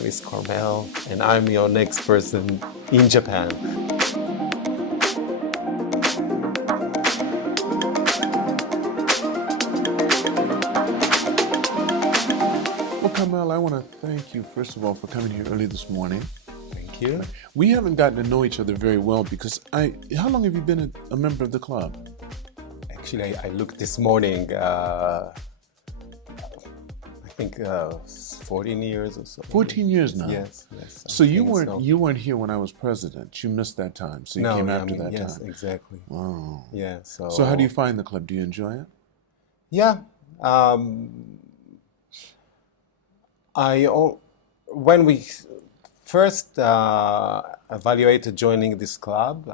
name is Carmel, and I'm your next person in Japan. Well, Carmel, I want to thank you, first of all, for coming here early this morning. Thank you. We haven't gotten to know each other very well because how long have you been a member of the club? Actually, I looked this morning, I think 14 years or so. 14 years now? Yes. So you weren't here when I was president. You missed that time, so you came after that yes, time. Exactly. Wow. Yeah, So how do you find the club? Do you enjoy it? Yeah. When we first evaluated joining this club,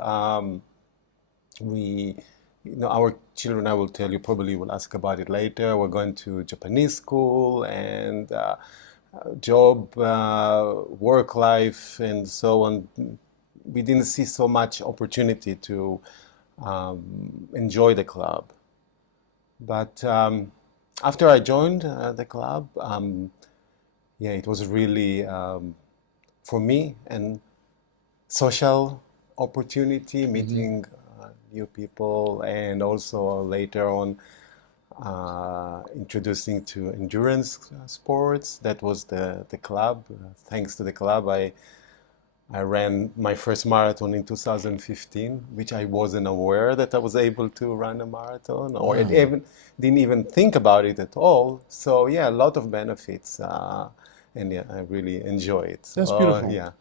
our children, I will tell you, probably will ask about it later. We're going to Japanese school and job, work life, and so on. We didn't see so much opportunity to enjoy the club. But after I joined the club, it was really, for me, an social opportunity, meeting new people, and also later on introducing to endurance sports. That was the club. Thanks to the club, I ran my first marathon in 2015, which I wasn't aware that I was able to run a marathon, or didn't even think about it at all. So yeah, a lot of benefits, and yeah, I really enjoy it. That's beautiful. Yeah.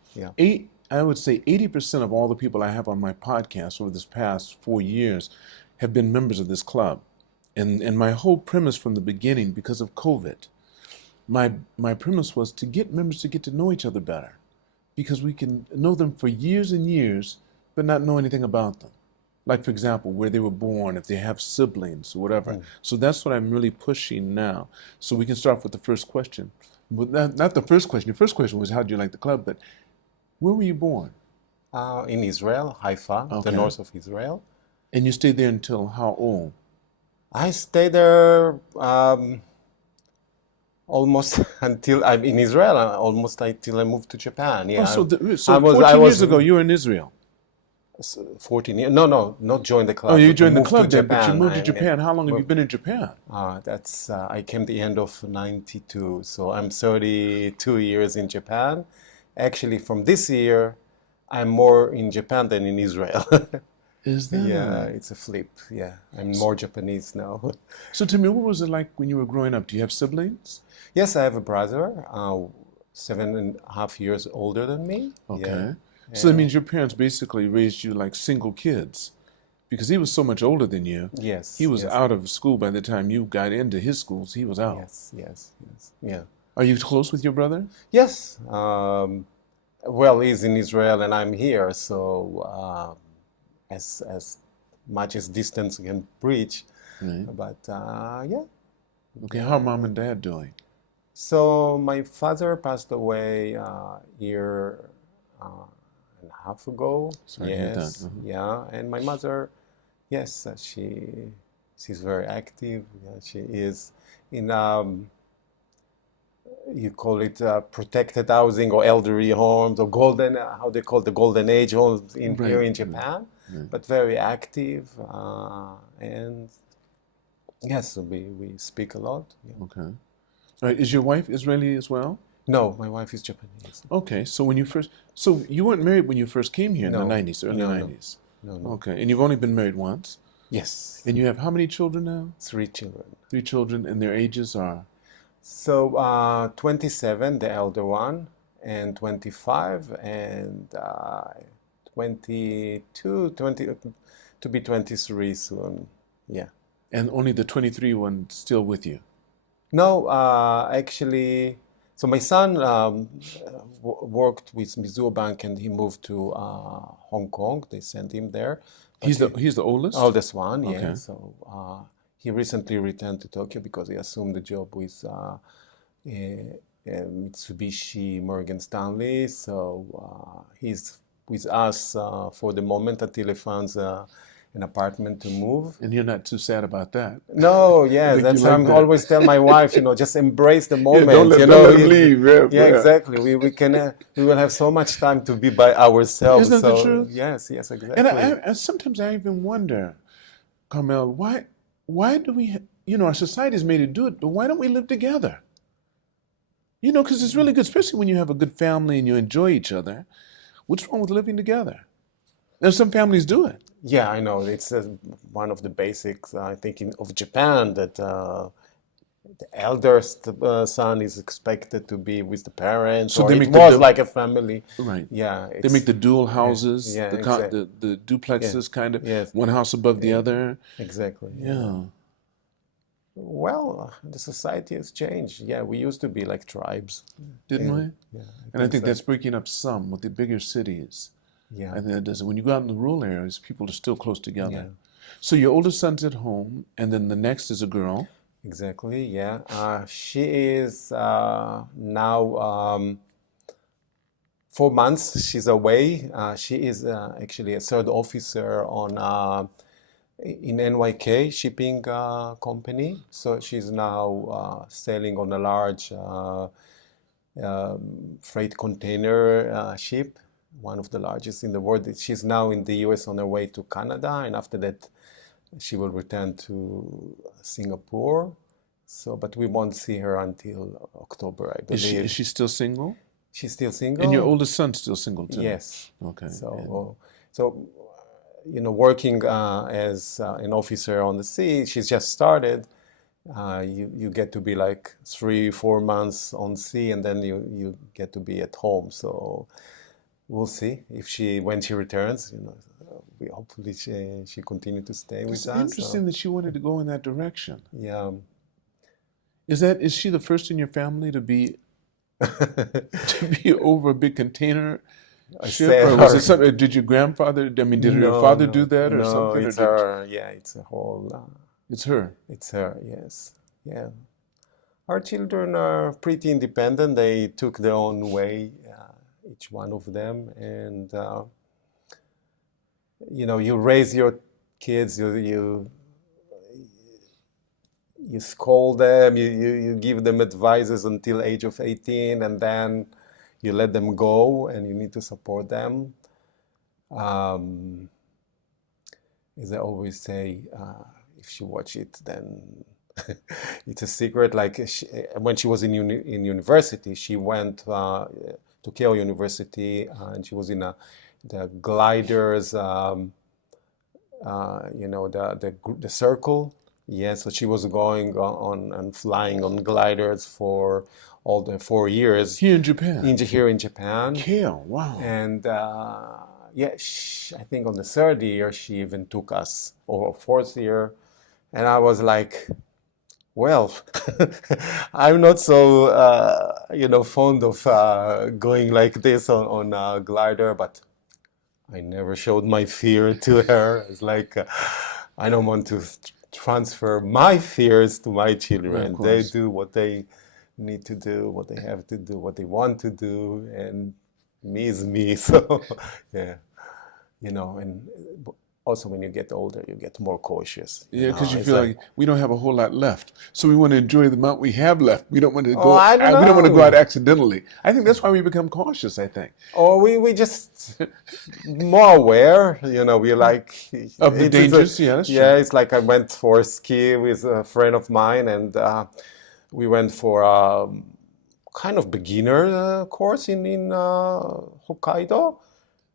I would say 80% of all the people I have on my podcast over this past 4 years have been members of this club. And my whole premise from the beginning, because of COVID, my premise was to get members to get to know each other better, because we can know them for years and years, but not know anything about them. Like, for example, where they were born, if they have siblings or whatever. So that's what I'm really pushing now. So we can start with the first question. But not the first question. The first question was, how do you like the club? But where were you born? In Israel, Haifa, the north of Israel. And you stayed there until how old? I stayed there almost until I'm in Israel, almost until I moved to Japan. Yeah. So 14 years ago, you were in Israel. 14 years? No, not joined the club. Oh, you joined the club then, Japan, but you moved to Japan. How long have you been in Japan? I came the end of 92, so I'm 32 years in Japan. Actually, from this year, I'm more in Japan than in Israel. Is that? Yeah, it's a flip. Yeah, I'm more Japanese now. So tell me, what was it like when you were growing up? Do you have siblings? Yes, I have a brother, 7.5 years older than me. Okay. Yeah. So that means your parents basically raised you like single kids, because he was so much older than you. Yes. He was out of school by the time you got into his schools. He was out. Yes. Yeah. Are you close with your brother? Yes. Well, he's in Israel and I'm here, so as much as distance can bridge. Right. But yeah. Okay. How are mom and dad doing? So my father passed away a year and a half ago. Sorry to hear that. Yeah. And my mother, yes, she's very active. Yeah, she is in you call it protected housing or elderly homes or golden, how they call the golden age homes here in Japan, but very active. And yes, we speak a lot. Yeah. Okay. All right. Is your wife Israeli as well? No, my wife is Japanese. Okay. So you weren't married when you first came here in the 90s, early 90s? No. Okay. And you've only been married once? Yes. And you have how many children now? 3 children. 3 children, and their ages are? So 27, the elder one, and 25, and 22, 20, to be 23 soon. Yeah. And only the 23 one still with you? No, actually, so my son worked with Mizuho Bank and he moved to Hong Kong. They sent him there. He's the oldest? Oldest one, yeah. Okay. So he recently returned to Tokyo because he assumed the job with Mitsubishi Morgan Stanley. So he's with us for the moment until he finds a an apartment to move. And you're not too sad about that. No, I yes, think you that's why like I'm that. always tell my wife, just embrace the Yeah, don't moment, let don't let him leave. Yeah, Yeah, yeah. exactly. We will have so much time to be by ourselves. Isn't that the So truth? yes, yes, And exactly. sometimes I even wonder, Carmel, why do we our society's made to do it, but why don't we live together? Because it's really good, especially when you have a good family and you enjoy each other. What's wrong with living together? And some families do it. Yeah, I know. It's one of the basics, I think, of Japan that the eldest son is expected to be with the parents, So or they it make the was like a family. right. Yeah, They make it's the dual yeah, houses, yeah, the yeah, duplexes, kind of yes, one house above the e- other. exactly. Yeah. Yeah, Well, the society has changed. Yeah, we used to be like tribes. didn't Yeah, we? yeah, I And I think think so. that's breaking up some with the bigger cities. Yeah, I think that does it. When you go out in the rural areas, people are still close yeah, together. So your oldest son's at home, and then the next is a girl. exactly. Yeah, she is now 4 months. She's away. She is actually a third officer on in NYK shipping company. So she's now sailing on a large freight container ship, one of the largest in the world. She's now in the US on her way to Canada, and after that, she will return to Singapore. So, but we won't see her until October, I Is believe. she still single? She's still And your single? oldest son's still single too. Yes. Okay. And So, working as an officer on the sea, she's just started. You get to be like 3 4 months on sea, and then you get to be at home. So we'll see if when she returns. We hopefully she continue to stay that's with us. So interesting that she wanted to go in that direction. yeah. Is she the first in your family to be to be over a big container I ship, say or was it her. something? Did your grandfather? I mean, did your No, father do no, that or no. something, or It's did her. Yeah, it's a whole. it's her? It's her. Yes. Yeah. Our children are pretty independent. They took their own way, each one of them, and you raise your kids. You scold them. You give them advices until age of 18, and then you let them go, and you need to support them. Um, as I always say, if you watch it, then it's a secret. Like when she was in university, she went to Keio University, and she was in the gliders, the circle. Yeah, so she was going on and flying on gliders for all the 4 years Here in Japan. here in Japan. Kale, wow. And yeah, I think on the third year she even took us, or fourth year, and I was like, well, I'm not so fond of going like this on a glider, but I never showed my fear to her. It's like I don't want to transfer my fears to my Right, of children. They course. do what they need to do, what they have to do, what they want to do, and me is me. So yeah, and also when you get older, you get more cautious. Yeah, because you It's feel like, like we don't have a whole lot left, so we want to enjoy the amount we have left. We don't want to oh, go. I don't We don't want to go out know. accidentally. I think that's why we become cautious. I think Or we just more aware, we like of the it's a dangers. Yeah, that's yeah, true. it's like I went for ski with a friend of mine, and we went for a kind of beginner course in Hokkaido,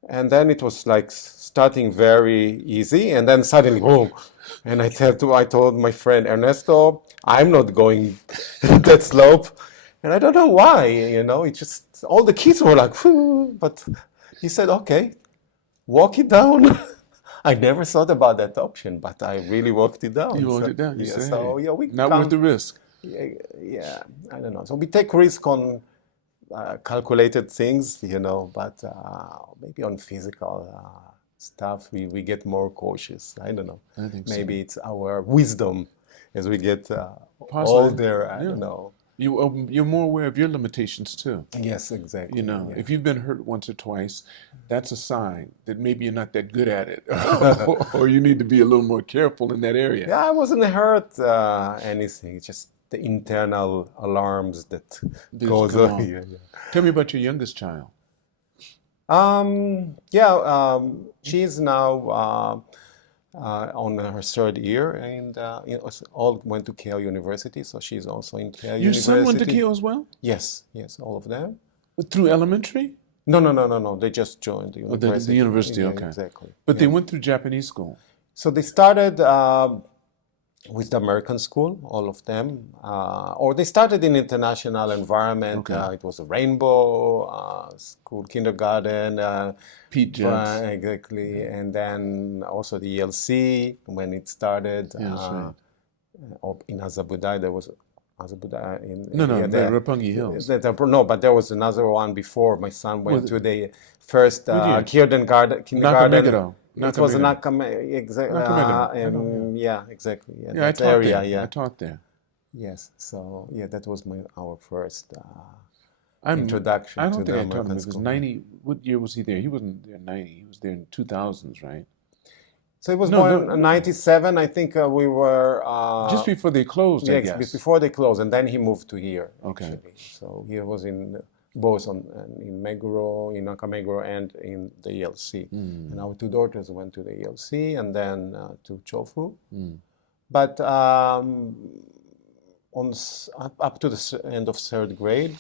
and then it was like starting very easy, and then suddenly boom, and I told my friend Ernesto, I'm not going that slope, and I don't know why, it just all the kids were like, "Whew," but he said, okay, walk it down. I never thought about that option, but I really walked it You down. wrote So it down. You yeah, say, "Hey, so yeah, we not worth come. the risk." Yeah, yeah, I don't know. So we take risk on calculated things, but maybe on physical stuff, we get more cautious. I don't know. I think so. Maybe it's our wisdom as we get Possibly. older. I Yeah. don't know. You're more aware of your limitations too. Yes, You exactly. know, Yeah. if you've been hurt once or twice, that's a sign that maybe you're not that good at it, or you need to be a little more careful in that area. Yeah, I wasn't hurt anything, just the internal alarms that These goes come on. on. Yeah, yeah. Tell me about your youngest child. Yeah, she's now on her third year, and all went to Keio University, so she's also in Keio Your son went to University. Keio as well? Yes, yes, all of them. Through elementary? No, no, no, no, no. They just joined the Oh, the university. university, Yeah, okay. exactly. But they Yeah. went through Japanese school. So they started with the American school, all of them, or they started in international environment. Okay. It was a rainbow school, kindergarten, Pete Jets. exactly, and then also the ELC when it started. Yeah, that's right. In Azabudai, there was Azabudai in No, no, yeah, the Roppongi Hills. no, but there was another one before. My son went Well, to the first what year? kindergarten. Nakameguro. It was Nakameguro. exactly. Nakameguro. I know, Yeah, exactly. Yeah, yeah. I that taught area. there. I Yeah, taught there. yes. So yeah, that was our first I'm. introduction I to don't the think I taught him American because school. 90. What year was he there? He wasn't there in 90. He was there in 2000s, right? So he was No, born no. in '97. I think we were Just before they closed, I yeah, guess. before they closed, and then he moved to here. Okay. Actually, so he was in both in Meguro, in Nakameguro, and in the ELC. And our two daughters went to the ELC and then to Chofu. But up to the end of third grade,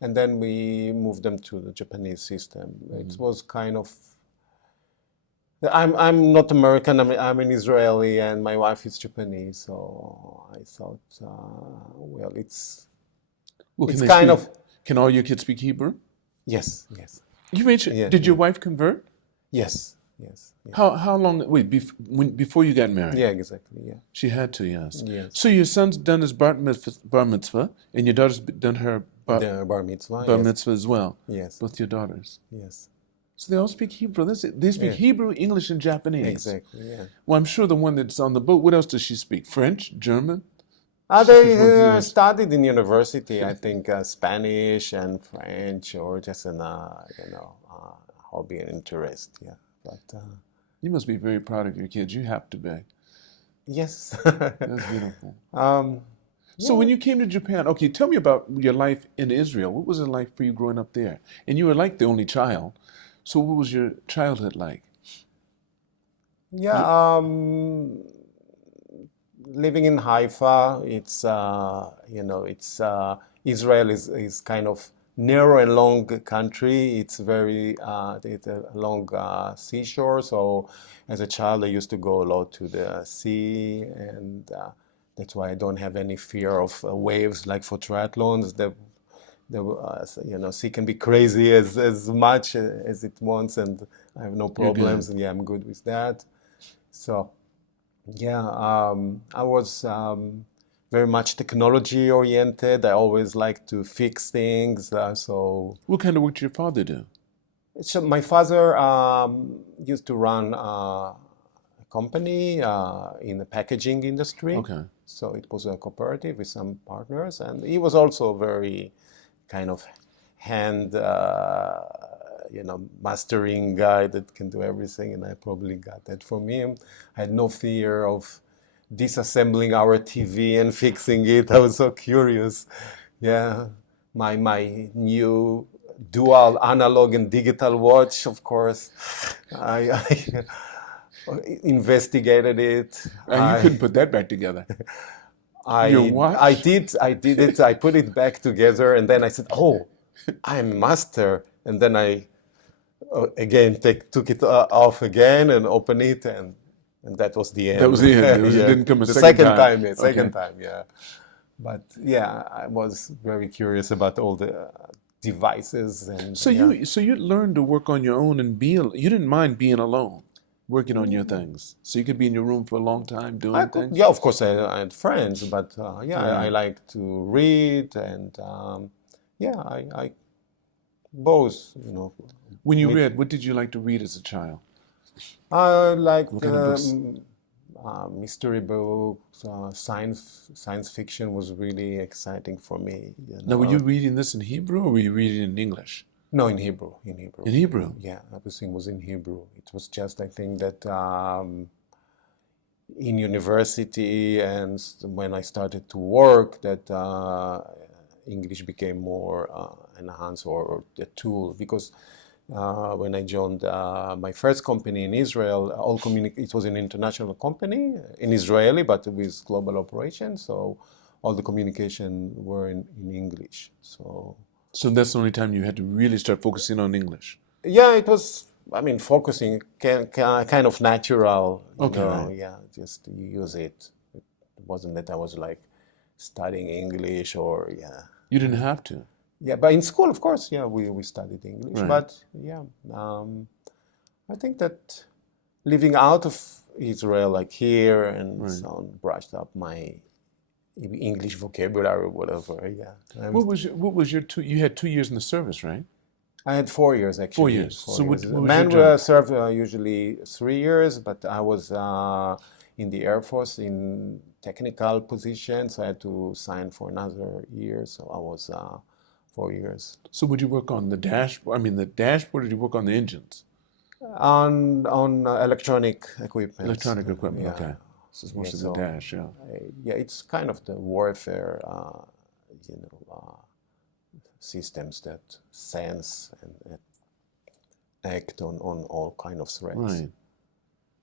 and then we moved them to the Japanese system. It was kind of. I'm not American. I'm an Israeli, and my wife is Japanese. So I thought, well, Well, it's can they kind speak? of Can all your kids speak Hebrew? yes, yes, You mentioned. yeah, Did yeah. your wife convert? Yes, yes, yeah, How long? Wait, before you got married? yeah, exactly, yeah, She had to, yes. yes. So your son's done his bar mitzvah, and your daughter's done her The bar mitzvah, bar yes, mitzvah as well. yes, Both your daughters. yes, So they all speak Hebrew. They speak yeah, Hebrew, English, and Japanese. exactly, yeah. Well, I'm sure the one that's on the boat. What else does she speak? French, German. She They speaks both English. studied in university, I think, Spanish and French, or just an hobby and interest, yeah. But You must be very proud of your kids. You have to be. yes, That's beautiful. So yeah. when you came to Japan, okay, tell me about your life in Israel. What was it like for you growing up there? And you were like the only child. So what was your childhood like? Yeah, living in Haifa, it's it's Israel is kind of narrow and long country. It's it's a long seashore. So as a child, I used to go a lot to the sea, and that's why I don't have any fear of waves like for triathlons. Sea can be crazy as much as it wants, and I have no You're problems. good. And yeah, I'm good with that. So. Yeah, I was very much technology oriented. I always liked to fix things. What kind of work did your father do? So my father used to run a company in the packaging industry. Okay. So it was a cooperative with some partners, and he was also very kind of hand, mastering guy that can do everything, and I probably got that from him. I had no fear of disassembling our TV and fixing it. I was so curious. Yeah, my new dual analog and digital watch, of course. I investigated it. You couldn't put that back together. Your I watch? did it. I put it back together, and then I said, "Oh, I'm a master." And then I again took it off again and opened it, and that was the end. That was the end. It Yeah. didn't come a The second second time. time, yeah, second time, yeah. But yeah, I was very curious about all the devices and So yeah. you learned to work on your own and you didn't mind being alone, working on your things. So you could be in your room for a long time doing things. Yeah, of course, I had friends, but yeah, I Right. like to read, and yeah, I both, When you meet- read, what did you like to read as a child? I liked What kind of books? mystery books, science fiction was really exciting for me. Now, were you reading this in Hebrew or were you reading it in English? No, in Hebrew, in Hebrew. In Hebrew? Yeah, everything was in Hebrew. It was just, I think that in university and when I started to work, that English became more enhanced or a tool because when I joined my first company in Israel, it was an international company, in Israeli, but with global operations. So all the communication were in English. So that's the only time you had to really start focusing on English. Yeah, it was. I mean, focusing kind of natural. Okay, right. Yeah, just use it. It wasn't that I was like studying English or yeah. You didn't have to. Yeah, but in school, of course, yeah, we studied English. Right. But yeah, I think that living out of Israel, like here and Right. so on, brushed up my English vocabulary or whatever. Yeah. What was your you had 2 years in the service, right? I had 4 years 4 years. Four So years. what was Men your job? serve usually 3 years, but I was in the Air Force in technical position, so I had to sign for another year. So I was 4 years. So would you work on the dashboard? I mean, the dashboard, or did you work on the engines? On electronic equipment. Electronic equipment, Yeah, okay. So it's yeah. mostly the So dash, yeah. yeah, it's kind of the warfare, systems that sense and act on all kind of threats. Right.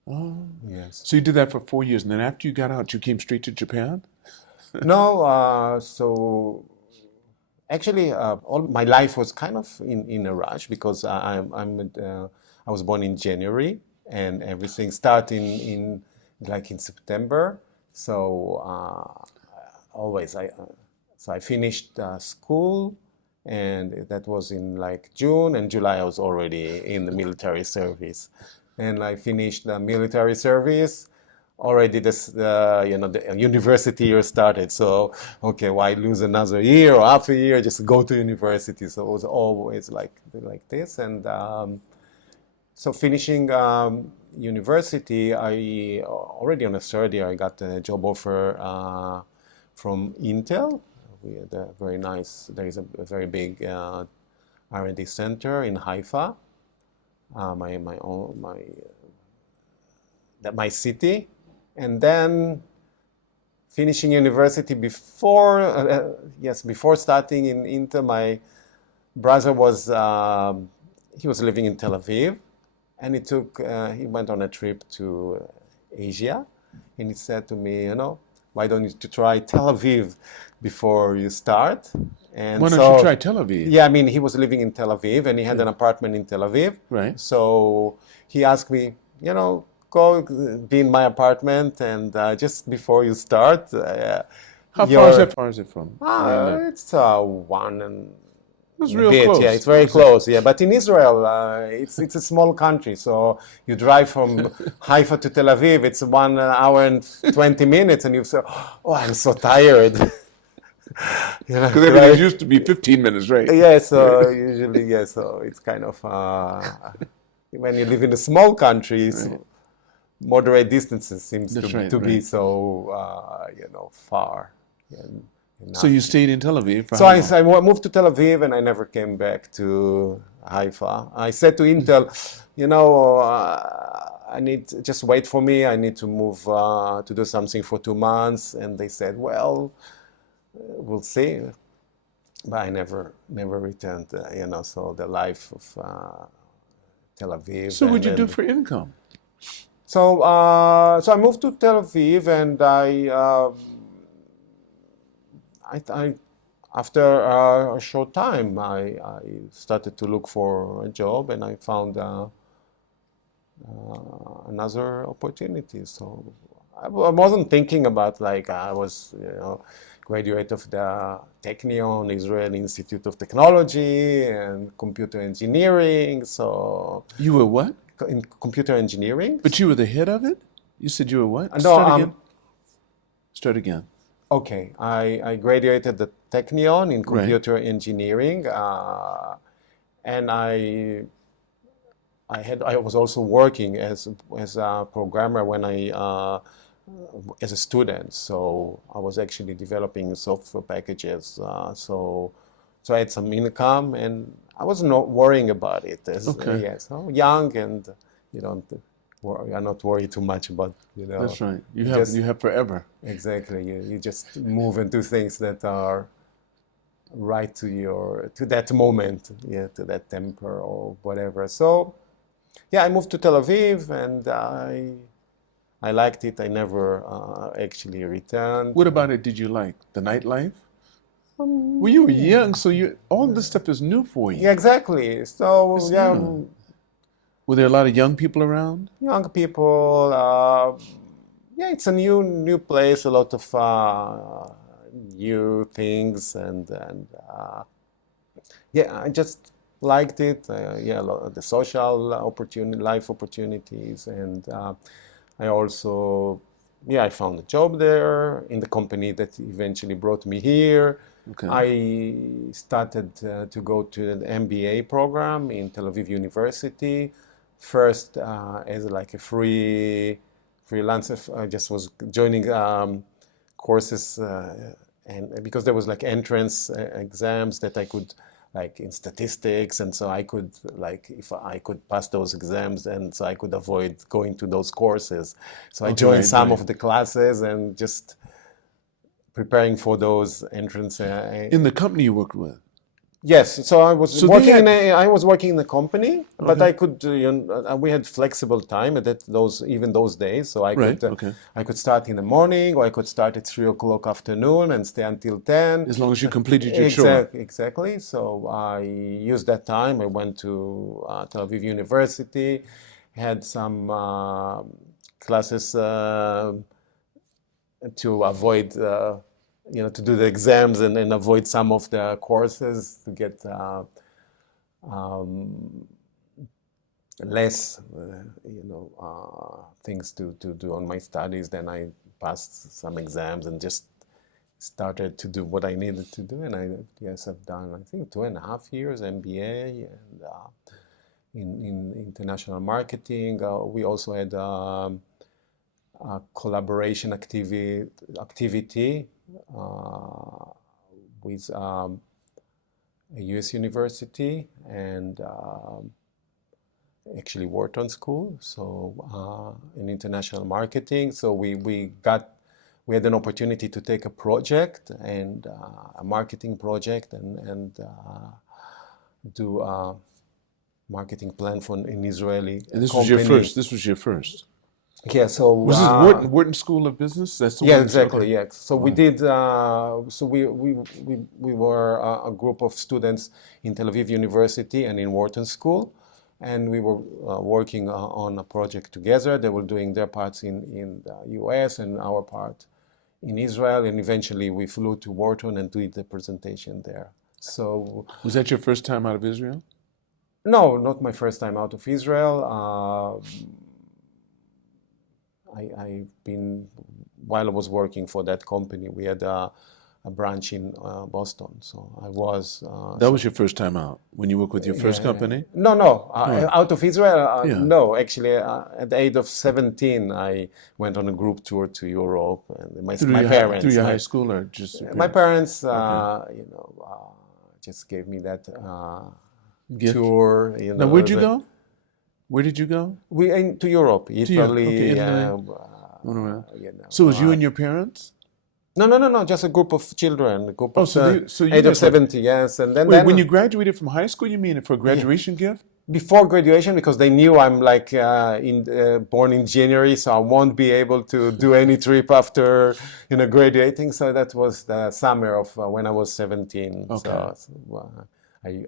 Oh. Yes. So you did that for 4 years, and then after you got out, you came straight to Japan? No, so actually, all my life was kind of in a rush because I was born in January and everything started in like in September. So always so I finished school, and that was in like June and July. I was already in the military service, and I finished the military service. Already the university year started. So okay, why lose another year or half a year? Just go to university. So it was always like this. And so finishing university, I already on the third year I got a job offer from Intel. We had a very nice. There is a very big R&D center in Haifa. My city. And then finishing university before starting in Inter, my brother he was living in Tel Aviv, and he went on a trip to Asia, and he said to me, why don't you try Tel Aviv before you start? And Why don't so, you try Tel Aviv? yeah, I mean, he was living in Tel Aviv, and he had an apartment in Tel Aviv. Right. So he asked me, go be in my apartment, and just before you start, How far is it from where you live? it's one and It's a real bit. close. Yeah, it's very close. Yeah, but in Israel, it's a small country, so you drive from Haifa to Tel Aviv. It's 1 hour and 20 minutes, and you say, "Oh, I'm so tired." Because everything's used to be 15 minutes, right? Yeah, so usually, yeah, so it's kind of when you live in a small country, Right. moderate distances seems That's to right, be right. so far. So you stayed in Tel Aviv for So how long? I moved to Tel Aviv and I never came back to Haifa. I said to Intel, I need just wait for me. I need to move to do something for 2 months, and they said, well, we'll see. But I never returned. So the life of Tel Aviv. So what'd you do for income? So I moved to Tel Aviv, and I after a short time, I started to look for a job, and I found another opportunity. So I wasn't thinking about like I was, graduate of the Technion, Israel Institute of Technology and computer engineering. So You were what? in computer engineering. But you were the head of it? You said you were what? No, Start again. Start again. Okay, I graduated the Technion in Right. computer engineering, and I was also working as a programmer when I as a student. So I was actually developing software packages. So I had some income, and I was not worrying about it. Okay, So young, and you don't you're not worried too much about, that's right. You you have just you have forever. exactly you just move into things that are right to that moment, to that temper or whatever. So yeah, I moved to Tel Aviv, and I liked it. I never actually returned. What about it did you like? The nightlife? Well, you were Um, young, so you all this stuff is new for yeah, you. exactly. So It's yeah, new. Were there a lot of young people around? young people. Yeah, it's a new place. A lot of new things, and yeah, I just liked it. Yeah, the social opportunity, life opportunities, and I also, yeah, I found a job there in the company that eventually brought me here. Okay. I started to go to an MBA program in Tel Aviv University, first as like a freelancer. I just was joining courses, and because there was like entrance exams that I could, like in statistics, and so I could, like, if I could pass those exams, and so I could avoid going to those courses. So I Okay, joined right, some right. of the classes and just preparing for those entrance. In the company you worked with. Yes, so So they had I was working in a company, but okay. I could, we had flexible time at those days, so Right, okay. I could start in the morning, or I could start at 3 o'clock afternoon and stay until 10. As long as you completed your chore. Exactly. So I used that time. I went to Tel Aviv University, had some classes to avoid, to do the exams, and avoid some of the courses to get um, less, things to do on my studies. Then I passed some exams and just started to do what I needed to do. And I've done, I think, 2.5 years MBA, and in international marketing. We also had a collaboration activity uh, with a US university, and actually Wharton school, so in international marketing. So we had an opportunity to take a project, and a marketing project, and do a marketing plan for an Israeli And this was your company. first. This was your first. Yeah, so Was this Wharton School of Business? That's the yeah, one. exactly. Okay. Yeah. So we Wow. did. So we were a group of students in Tel Aviv University and in Wharton School, and we were working on a project together. They were doing their parts in the U.S. and our part in Israel, and eventually we flew to Wharton and did the presentation there. So Was that your first time out of Israel? no, not my first time out of Israel. I've been, while I was working for that company, we had a branch in Boston. So I was, That was your first time out when you worked with your first yeah. company? No, Oh, out of Israel, yeah. no. Actually, at the age of 17, I went on a group tour to Europe, and my Through parents, your high school or just your my parents? parents, Okay. just gave me that Gift. tour. Now, where'd you go? Where did you go? We to Europe, To Europe. Okay, Italy, in the went around. you know. So it was you and your parents? No, just a group of children, a group Oh, of so you age of guys went. 70, yes. And then, Wait, when you graduated from high school, you mean for a yeah, graduation gift? before graduation, because they knew I'm like born in January, so I won't be able to do any trip after, graduating. So that was the summer of when I was 17. Okay. I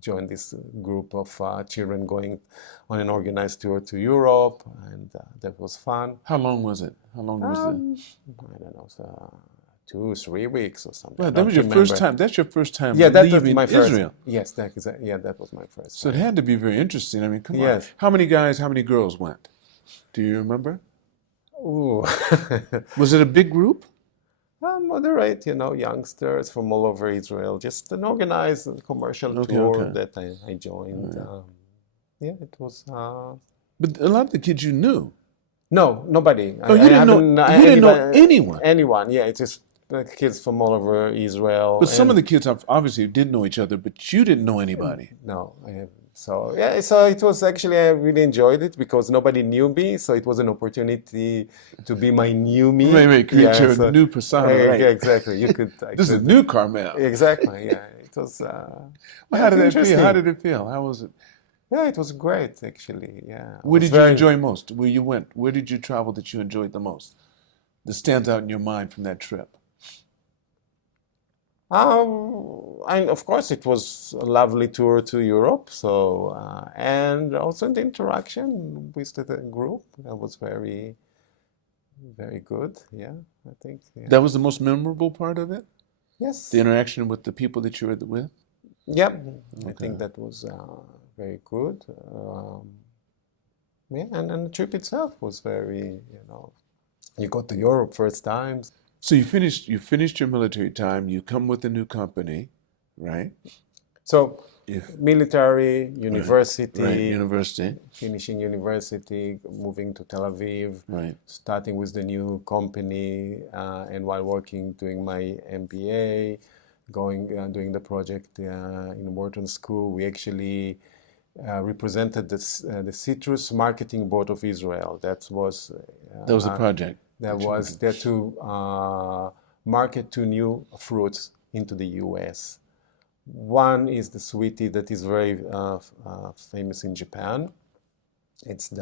joined this group of children going on an organized tour to Europe, and that was fun. How long was it? How long was the? I don't know, so 2, 3 weeks or something. I Well, that was don't your first remember. time. That's your first time Yeah, that was leaving my first. Israel. Yes, that was my first So it time. had to be very interesting. I mean, come on. Yes. How many guys, how many girls went? Do you remember? Ooh. Was it a big group? Moderate, youngsters from all over Israel. Just an organized commercial Okay, tour okay. that I joined. Yeah, it was. But a lot of the kids you knew. No, nobody. Oh, I haven't you didn't know anyone. anyone. Yeah, it's just kids from all over Israel, But some of and the kids obviously did know each other, but you didn't know anybody. no, I have. So yeah, so it was actually I really enjoyed it because nobody knew me, so it was an opportunity to be my new Right, me. right, create Yeah, your so new persona, yeah, right? exactly. I This is could new Carmel. exactly. Yeah, it was. Well, Yeah, how it's did that feel? How interesting. did it feel? How was it? Yeah, it was great actually. Yeah, I Where was did you very. enjoy most? Where you went? Where did you travel that you enjoyed the most? That stands out in your mind from that trip? And of course, it was a lovely tour to Europe. So, and also the interaction with the group that was very, very good. Yeah, I think. Yeah. That was the most memorable part of it? The Yes. interaction with the people that you were with? Yep. I think Okay. that was very good. Yeah, and the trip itself was very, you got to Europe first time. So you finished your military time, you come with a new company, right? So, If military, right, right, university, university, finishing university, moving to Tel Aviv, right. starting with the new company, and while working, doing my MBA, doing the project in Wharton School. We actually represented the Citrus Marketing Board of Israel. That was the Uh, project that that you were was in. there to market two new fruits into the U.S. One is the sweetie that is very famous in Japan. It's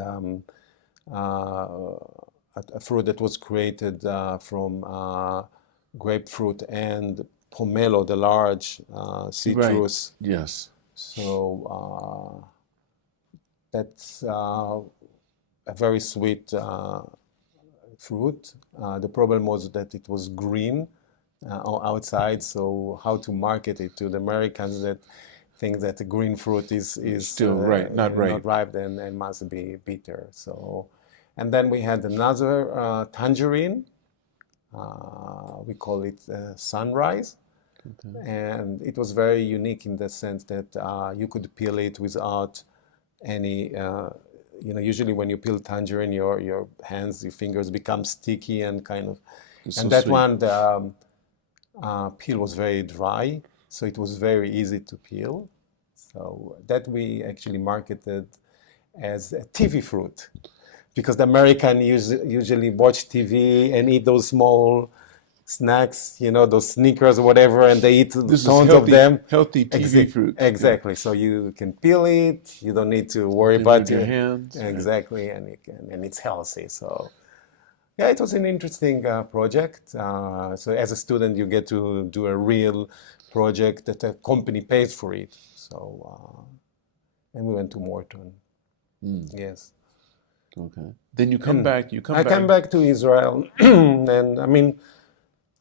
a fruit that was created from grapefruit and pomelo, the large Right. citrus. Yes. So that's a very sweet fruit. The problem was that it was green outside, so how to market it to the Americans that think that the green fruit is Still right, not not ripe. ripe and must be bitter. So, and then we had another tangerine. We call it sunrise, Okay. and it was very unique in the sense that you could peel it without any. Usually when you peel tangerine, your hands, your fingers become sticky and kind of. It's so And that sweet. one, the peel was very dry, so it was very easy to peel. So that we actually marketed as a TV fruit because the American usually watch TV and eat those small snacks, those Snickers or whatever, and they eat This is tons of them. healthy TV fruit. Yeah. Exactly. So you can peel it. You don't need to worry Do it with about your it. hands. Right. Exactly, and it's healthy. So yeah, it was an interesting project. So as a student, you get to do a real project that a company pays for it. So and we went to Morton. Mm, Yes. okay. Then you come And back. You come I back. came back to Israel, and I mean,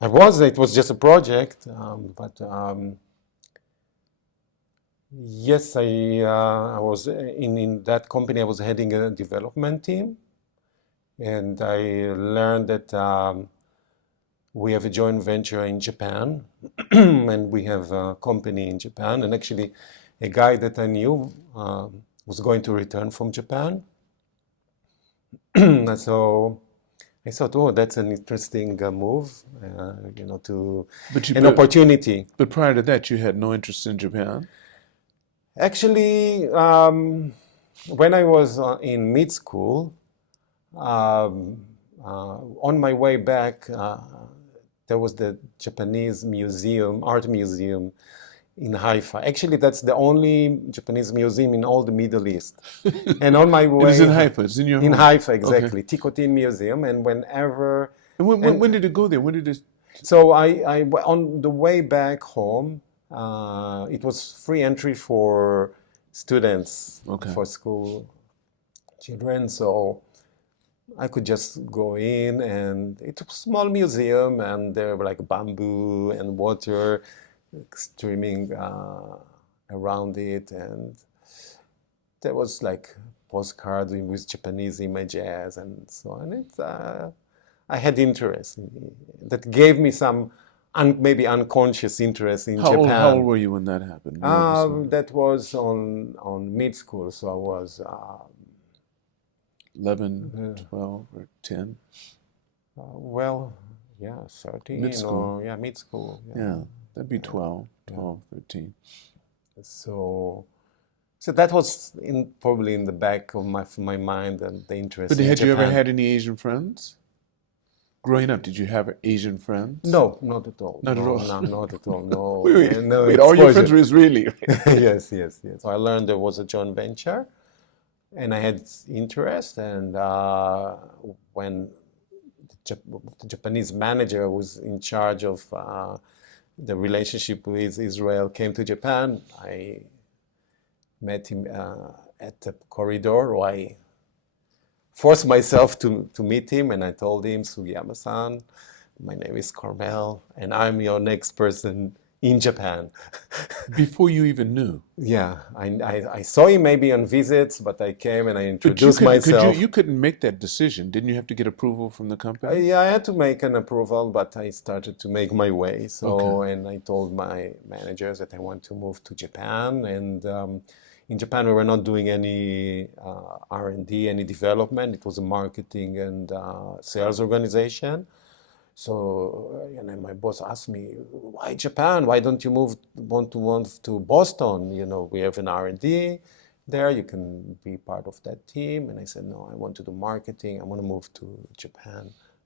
it was just a project, but yes, I was in that company. I was heading a development team, and I learned that we have a joint venture in Japan, and we have a company in Japan. And actually, a guy that I knew was going to return from Japan, so I thought, oh, that's an interesting move, to But you an but opportunity. but prior to that, you had no interest in Japan. Actually, when I was in mid school, um, on my way back, there was the Japanese museum, art museum in Haifa. Actually, that's the only Japanese museum in all the Middle East. And on my It is in way Haifa. It's in your in home. Haifa, Okay. exactly, Tikotin Museum, and whenever And and when did it go there? When did it? so on the way back home, it was free entry for students Okay. for school children. So I could just go in, and it's a small museum, and there were like bamboo and water streaming around it, and there was like postcards with Japanese images and so on. I had interest that gave me some maybe unconscious interest in How old Japan. were you when that happened? When this was That was on mid school, so I was 11, 12, or 10? Well, yeah, 13 Mid-school. or, yeah, mid-school. Yeah, Yeah, that'd be yeah, 12, yeah. 12, 13. So, so that was probably in the back of my mind and the interest But in had you ever Japan. had any Asian friends? Growing up, did you have Asian friends? No, not at all. Not at No, all. no, not at all. No, Wait, wait, no wait, all your friends exposure. were Israeli, right? Yes, yes, yes. So I learned there was a joint venture, and I had interest. And when the Japanese manager was in charge of the relationship with Israel came to Japan, I met him at the corridor. Or I forced myself to meet him, and I told him, Sugiyama-san, my name is Carmel, and I'm your next person in Japan. Before you even knew. Yeah, I saw him maybe on visits, but I came and I But you introduced couldn't, myself. you couldn't make that decision. Didn't you have to get approval from the company? Yeah, I had to make an approval, but I started to make my way. Okay. So, and I told my managers that I want to move to Japan. And in Japan, we were not doing any R&D, any development. It was a marketing and sales organization. So, and then my boss asked me, "Why Japan? Why don't you move to Boston? You know, we have an R&D there. You can be part of that team." And I said, "No, I want to do marketing. I want to move to Japan."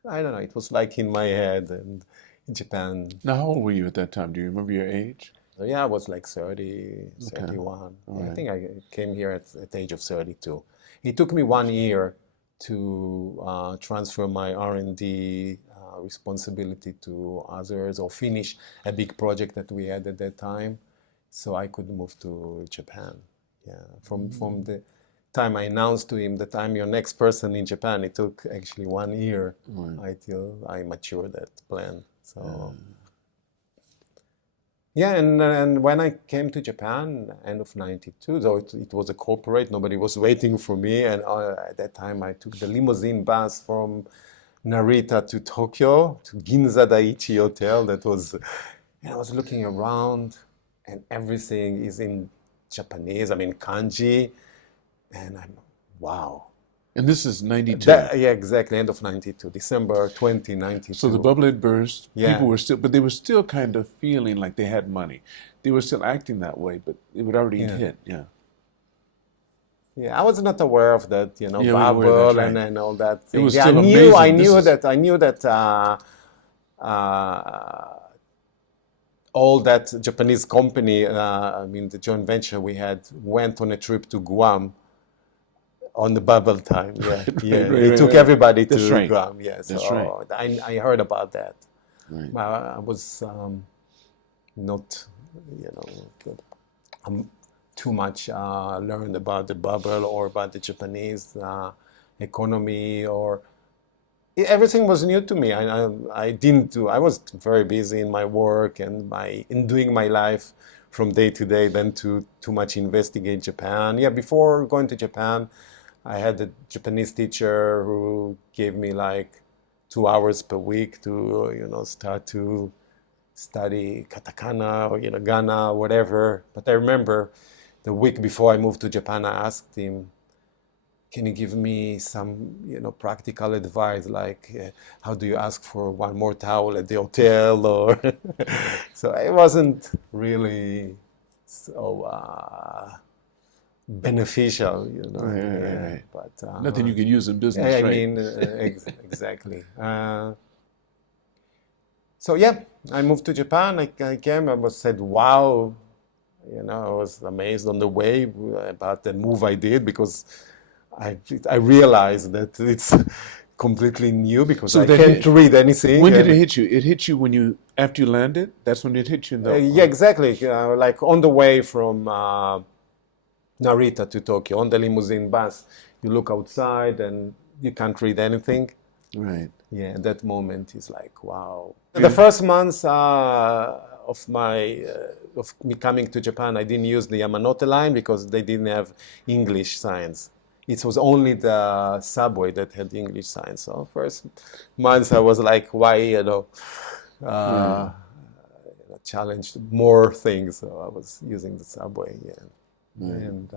I don't know. It was like in my head, and in Japan. Now, how old were you at that time? Do you remember your age? So yeah, I was like 30, Okay. 31. All Yeah, I right. think I came here at the age of 32. It took me 1 year to transfer my R&D responsibility to others or finish a big project that we had at that time, so I could move to Japan. Yeah, from the time I announced to him that I'm your next person in Japan, it took actually 1 year Right. until I matured that plan. So. Yeah, and when I came to Japan, end of 92, though it was a corporate, nobody was waiting for me. And at that time, I took the limousine bus from Narita to Tokyo, to Ginza Daiichi Hotel. And I was looking around, and everything is in Japanese, I mean, kanji. And wow. And this is 92. Yeah, exactly, end of 92, December So the 2092. bubble had burst. People Yeah. were still, but they were still kind of feeling like they had money. They were still acting that way, but it would already Yeah. hit. Yeah. Yeah, I was not aware of that, Yeah, we were, that's bubble right. and all that It thing. was Yeah, still amazing. I knew that uh, all that Japanese company, I mean, the joint venture we had, went on a trip to Guam on the bubble time. Yeah, yeah, they took right. everybody That's to right. Guam. Yeah, That's right. so I heard about that. Right. I was not, you know, too much learned about the bubble or about the Japanese economy, or everything was new to me. I didn't do. I was very busy in my work and in doing my life from day to day than to too much investigate Japan. Yeah, before going to Japan, I had a Japanese teacher who gave me like 2 hours per week to start to study katakana or Gana, whatever. But I remember the week before I moved to Japan, I asked him, "Can you give me some practical advice, like how do you ask for one more towel at the hotel?" Or so it wasn't really so beneficial, Yeah, Right. but Nothing you could use in business, I right? mean, exactly. So yeah, I moved to Japan. I came. I was said, "Wow." I was amazed on the way about the move I did, because I I realized that it's completely new, because So I that can't hit. read anything. When did it And hit you? It hit you when after you landed? That's when it hit you in the. yeah, exactly. Like on the way from Narita to Tokyo, on the limousine bus, you look outside and you can't read anything. Right. Yeah, that moment is like, wow. The first months of me coming to Japan, I didn't use the Yamanote line because they didn't have English signs. It was only the subway that had English signs. So first months I was like, why, Right. challenged more things. So I was using the subway, yeah. Right. And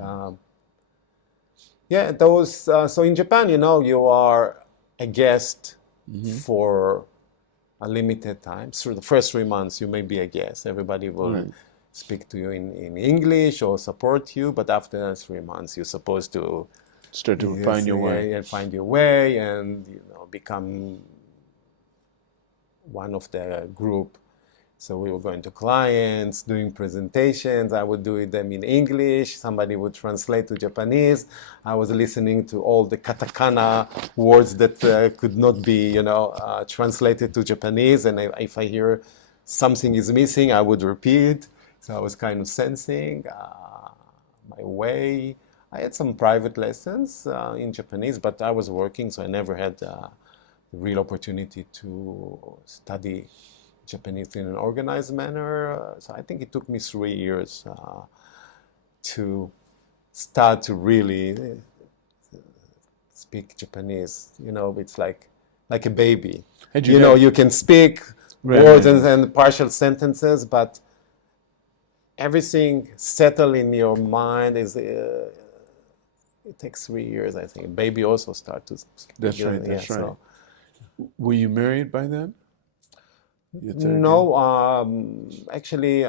Yeah, those. So in Japan, you are a guest Hmm. for a limited time. Through the first 3 months, you may be a guest. Everybody will Right. speak to you in English or support you, but after 3 months, you're supposed to Start to find your way. find your way and become one of the group. So we were going to clients, doing presentations. I would do them in English. Somebody would translate to Japanese. I was listening to all the katakana words that could not be, translated to Japanese. And if I hear something is missing, I would repeat. So I was kind of sensing my way. I had some private lessons in Japanese, but I was working, so I never had the real opportunity to study Japanese in an organized manner. So I think it took me 3 years to start to really speak Japanese. It's like a baby. Had you got You can speak right, words right, right. and partial sentences, but everything settle in your mind is. It takes 3 years, I think. Baby also start to speak. That's right. Yeah. That's right. So Were you married by then? Your third year? no, actually,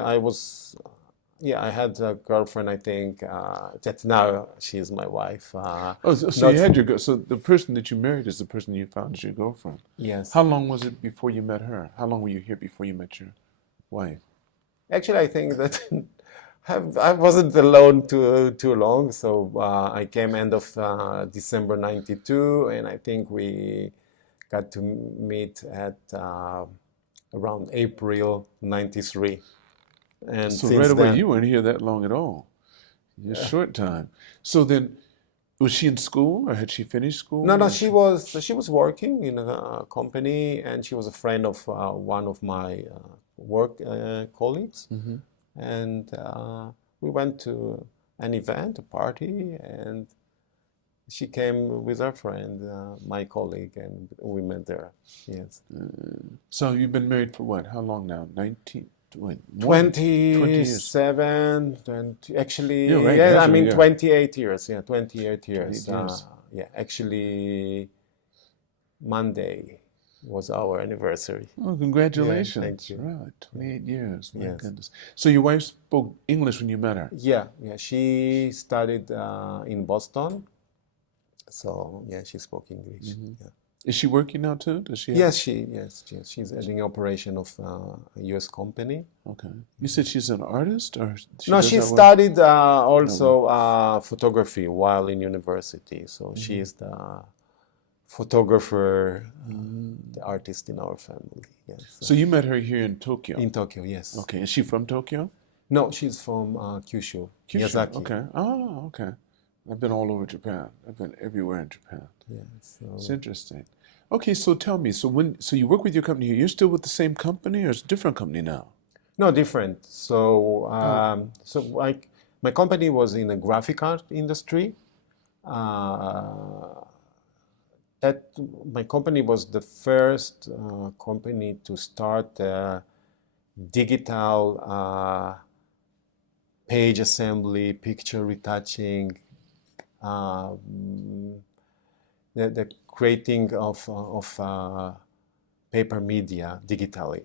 yeah, I had a girlfriend, I think, that now she's my wife. Oh, so you Not, had your so the person that you married is the person you found as your girlfriend. yes. How long was it before you met her? How long were you here before you met your wife? Actually, I think that I wasn't alone too long. So I came end of December 92, and I think we got to meet at around April 93. And So right since away, then, you weren't here that long at all. A short time. So then, was she in school or had she finished no, school? no, Or she was working in a company, and she was a friend of one of my work colleagues, hmm. and we went to an event, a party, and she came with her friend, my colleague, and we met there. Yes, So you've been married for what? How long now? 19, wait, more than 20 years. 27, 20, You're actually, right, yeah, I actually, mean yeah. 28 years, yeah, 28 28 years. years. Yeah, actually, Monday was our anniversary. Oh, Yeah, thank congratulations. you. Right, Yeah, 28 years. My yes. goodness. So your wife spoke English when you met her? Yeah, yeah. She studied in Boston, so yeah, she spoke English. Hmm. Yeah. Is she working now too? Does she have a... Yes, she's heading operation of a U.S. company. Okay. You said she's an artist or she No, does she that work? studied No, well. also photography while in university. So she Hmm. is the photographer, Mm. the artist in our family. Yes. So you met her here in Tokyo. In Tokyo, yes. Okay. Is she from Tokyo? No, she's from Kyushu, Kyushu. Miyazaki. Okay. Oh, okay. I've been all over Japan. I've been everywhere in Japan. Yeah. It's So interesting. Okay, so tell me, so you work with your company here. You're still with the same company or it's a different company now? no, different. So Oh, my company was in the graphic art industry. Uh, that my company was the first company to start digital page assembly, picture retouching, um, the creating of paper media digitally.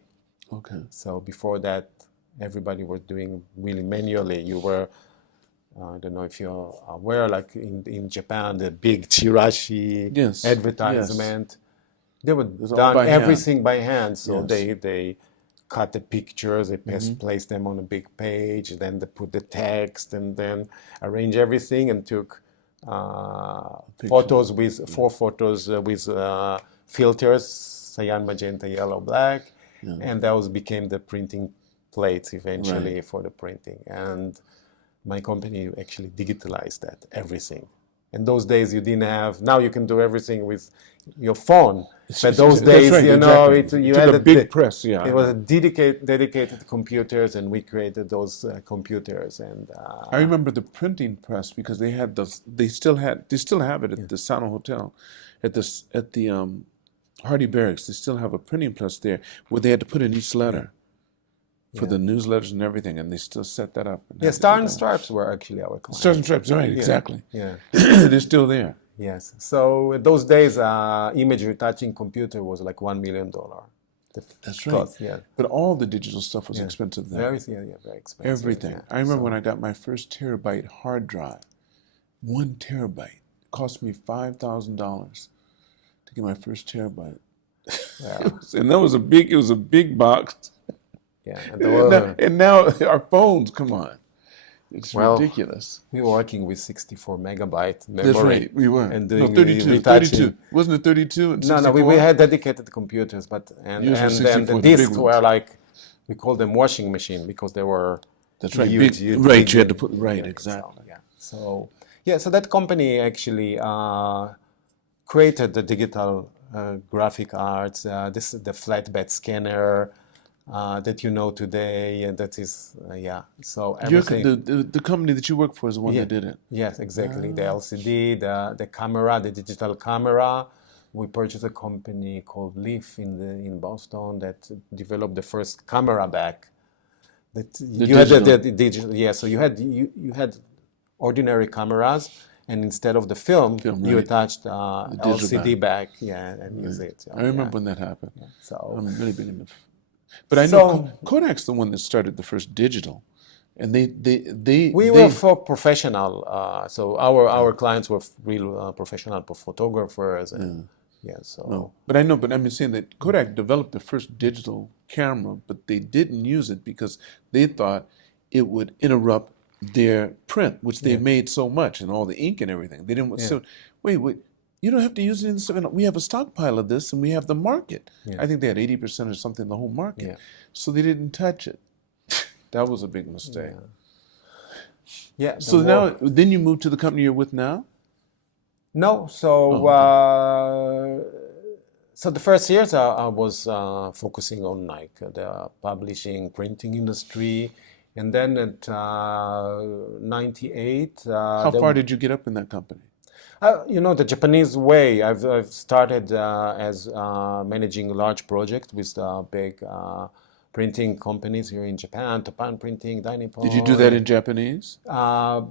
okay. So before that, everybody was doing really manually. You were, I don't know if you're aware, like in Japan, the big chirashi Yes, yes. advertisement, they were It's all done by hand. everything by hand. So Yes. they cut the pictures, they Mm-hmm. place them on a big page, then they put the text, and then arrange everything, and took Picture. photos with Yeah. 4 photos with filters, cyan, magenta, yellow, black, Yeah. and those became the printing plates Right. eventually for the printing. And my company actually digitalized that everything. And those days you didn't have. Now you can do everything with your phone. But those That's days, right, exactly. You you took had a big press. Yeah, it I was a know. dedicated computers, and we created those computers. And I remember the printing press because they had the they still have it yeah, at the Sano Hotel, at the Hardy Barracks. They still have a printing press there where they had to put in each yeah, letter. for the newsletters and everything, and they still set that up. And Yeah, have it Star and done. Stripes were actually our Stars and clients. Stripes, right? Yeah, Exactly. yeah, They're still there. yes. So in those days, image retouching computer was like $1 million. The That's right. cost, yeah, But all the digital stuff was yeah, expensive then. very, yeah, yeah, very expensive. Everything. Yeah. I remember when So I got my first terabyte hard drive. 1 terabyte cost me $5,000 to get my first terabyte. yeah, And that was it was a big box. yeah. And now our phones, come on. It's Well, ridiculous. we were working with 64 megabyte That's memory right, we were. and No, doing 32, retouching. 32. Wasn't it 32 and No, 64? we had dedicated computers, but and Yours was then the 64, the big discs ones. were like, we called them washing machine because they were That's right. huge, Right, big, you had to put, right, yeah, exactly. So, yeah. So, yeah, so that company actually created the digital graphic arts. This is the flatbed scanner that you know today, and that is, yeah. So everything. The company that you work for is the one Yeah. that did it. Yes, exactly. The LCD, the camera, the digital camera. We purchased a company called Leaf in Boston that developed the first camera back. That you had the digital, yeah. So you had ordinary cameras, and instead of the film, you right. attached digital LCD back, yeah, and use it. I remember when that happened. So I'm really big into. But I know Kodak's the one that started the first digital, and we were for professional. So our clients were real professional photographers, and yeah. So no, but I know. But I'm saying that Kodak developed the first digital camera, but they didn't use it because they thought it would interrupt their print, which they made so much, and all the ink and everything. They didn't want. So wait. You don't have to use it in the. We have a stockpile of this, and we have the market. I think they had 80% or something, the whole market. So they didn't touch it. That was a big mistake. Yeah. So now, then you moved to the company you're with now? No. So so the first years I was focusing on like the publishing, printing industry, and then at 98. How far did you get up in that company? You know, the Japanese way. I've started as managing a large project with big printing companies here in Japan, Topan Printing, Dainippon. Did you do that in Japanese? A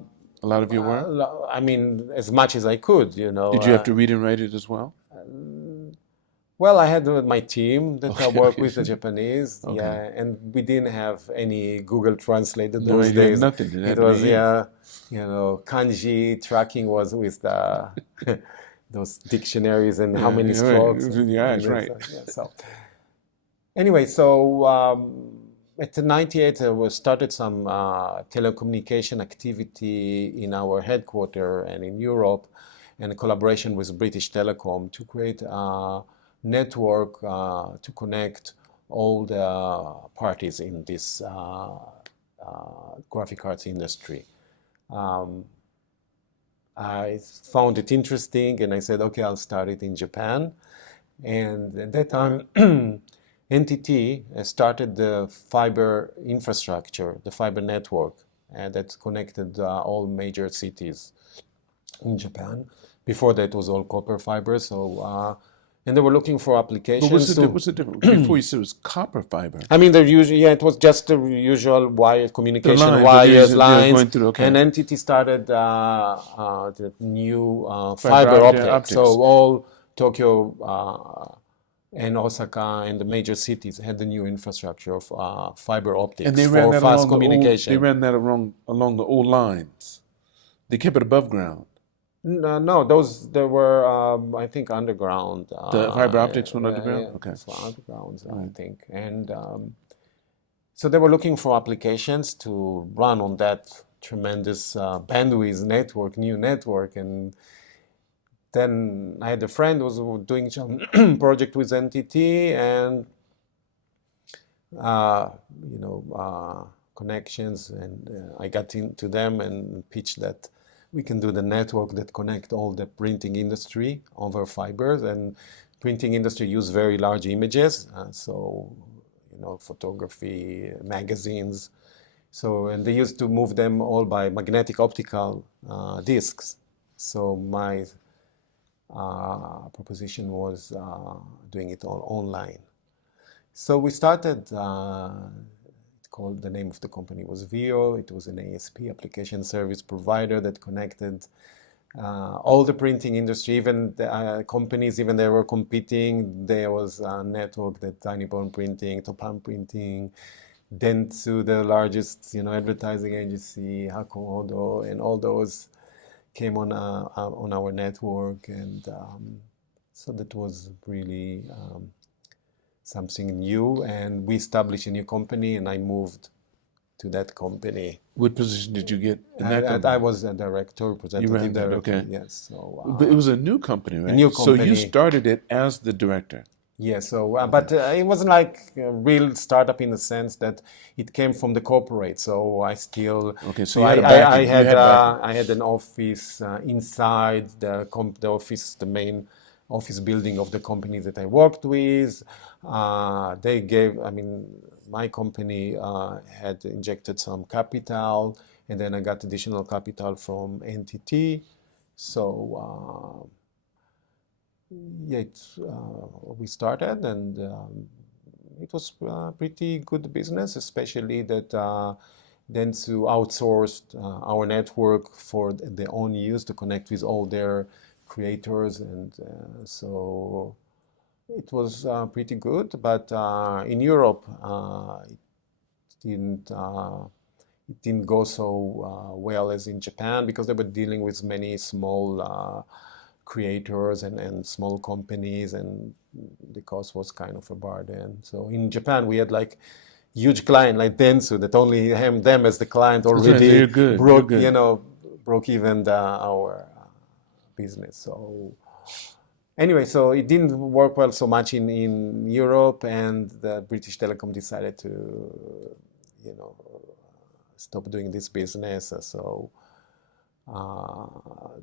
lot of your work? I mean, as much as I could, you know. Did you have to read and write it as well? Well, I had my team that I work with the Japanese, yeah, and we didn't have any Google Translate those days. Nothing. It was, yeah, you know, kanji tracking was with the those dictionaries and how many strokes. Right. With the eyes, right. So anyway, so at 98, we started some telecommunication activity in our headquarters and in Europe, and a collaboration with British Telecom to create a network to connect all the parties in this graphic arts industry. I found it interesting, and I said, okay, I'll start it in Japan. And at that time, NTT started the fiber infrastructure, the fiber network that connected all major cities in Japan. Before that, it was all copper fiber. So, and they were looking for applications. But what's the difference? Before you said it was copper fiber. I mean, it was just the usual wired communication, wires, lines. Going through, okay. And NTT started the new fiber optic. So all Tokyo and Osaka and the major cities had the new infrastructure of fiber optics and they ran for that fast communication. They ran that along the old lines. They kept it above ground. No, they were, I think, underground. The fiber optics went underground? Okay. So underground, I think. And so they were looking for applications to run on that tremendous bandwidth network, new network. And then I had a friend who was doing some project with NTT, and, connections. And I got into them and pitched that we can do the network that connect all the printing industry over fibers, and printing industry use very large images. So, photography, magazines. So, and they used to move them all by magnetic optical discs. So my proposition was doing it all online. So we started the name of the company was VIO. It was an ASP, application service provider, that connected all the printing industry, even the companies, even they were competing. There was a network that Tiny Bone Printing, Topam Printing, Dentsu, the largest, advertising agency, Hakomodo, and all those came on our network, and so that was really something new. And we established a new company, and I moved to that company. What position did you get in that I company? was a director, You representative ran that, director. okay. Yes. So But it was a new company, right? new So you company. started it as the director. Yeah, so but it wasn't like a real startup in the sense that it came from the corporate. So I still Okay, so you had a backing. You had backing. I had an office inside the office, the main office building of the company that I worked with. They gave, I mean, my company had injected some capital, and then I got additional capital from NTT. So yeah, we started, and it was pretty good business, especially that Dentsu outsourced our network for their own use to connect with all their creators, and so it was pretty good. But in Europe, didn't it didn't go so well as in Japan, because they were dealing with many small creators and small companies, and the cost was kind of a burden. So in Japan, we had like huge client like Dentsu that only them as the client That's right. already You're good. You're broke, good. broke even our business. So anyway, so it didn't work well so much in Europe, and the British Telecom decided to, stop doing this business. So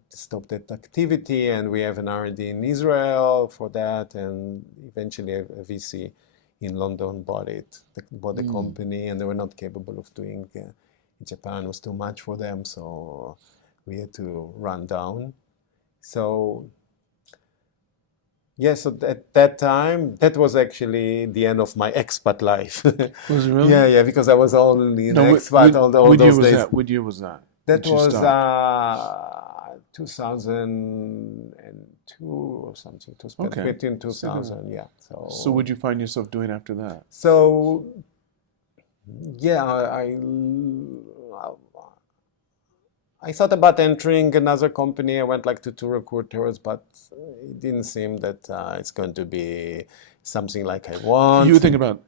stop that activity, and we have an R&D in Israel for that, and eventually a VC in London bought the company, and they were not capable of doing in Japan. It was too much for them, so we had to run down. So yeah, so at that time, that was actually the end of my expat life. Was it really? Yeah, because I was only an No, expat all what year those was days. that? What year was that? That That you was stopped? 2002 or something, Okay. between So good. 2000, yeah. So what'd you find yourself doing after that? So yeah, I thought about entering another company. I went like to two recruiters, but it didn't seem that it's going to be something like I want. You were thinking about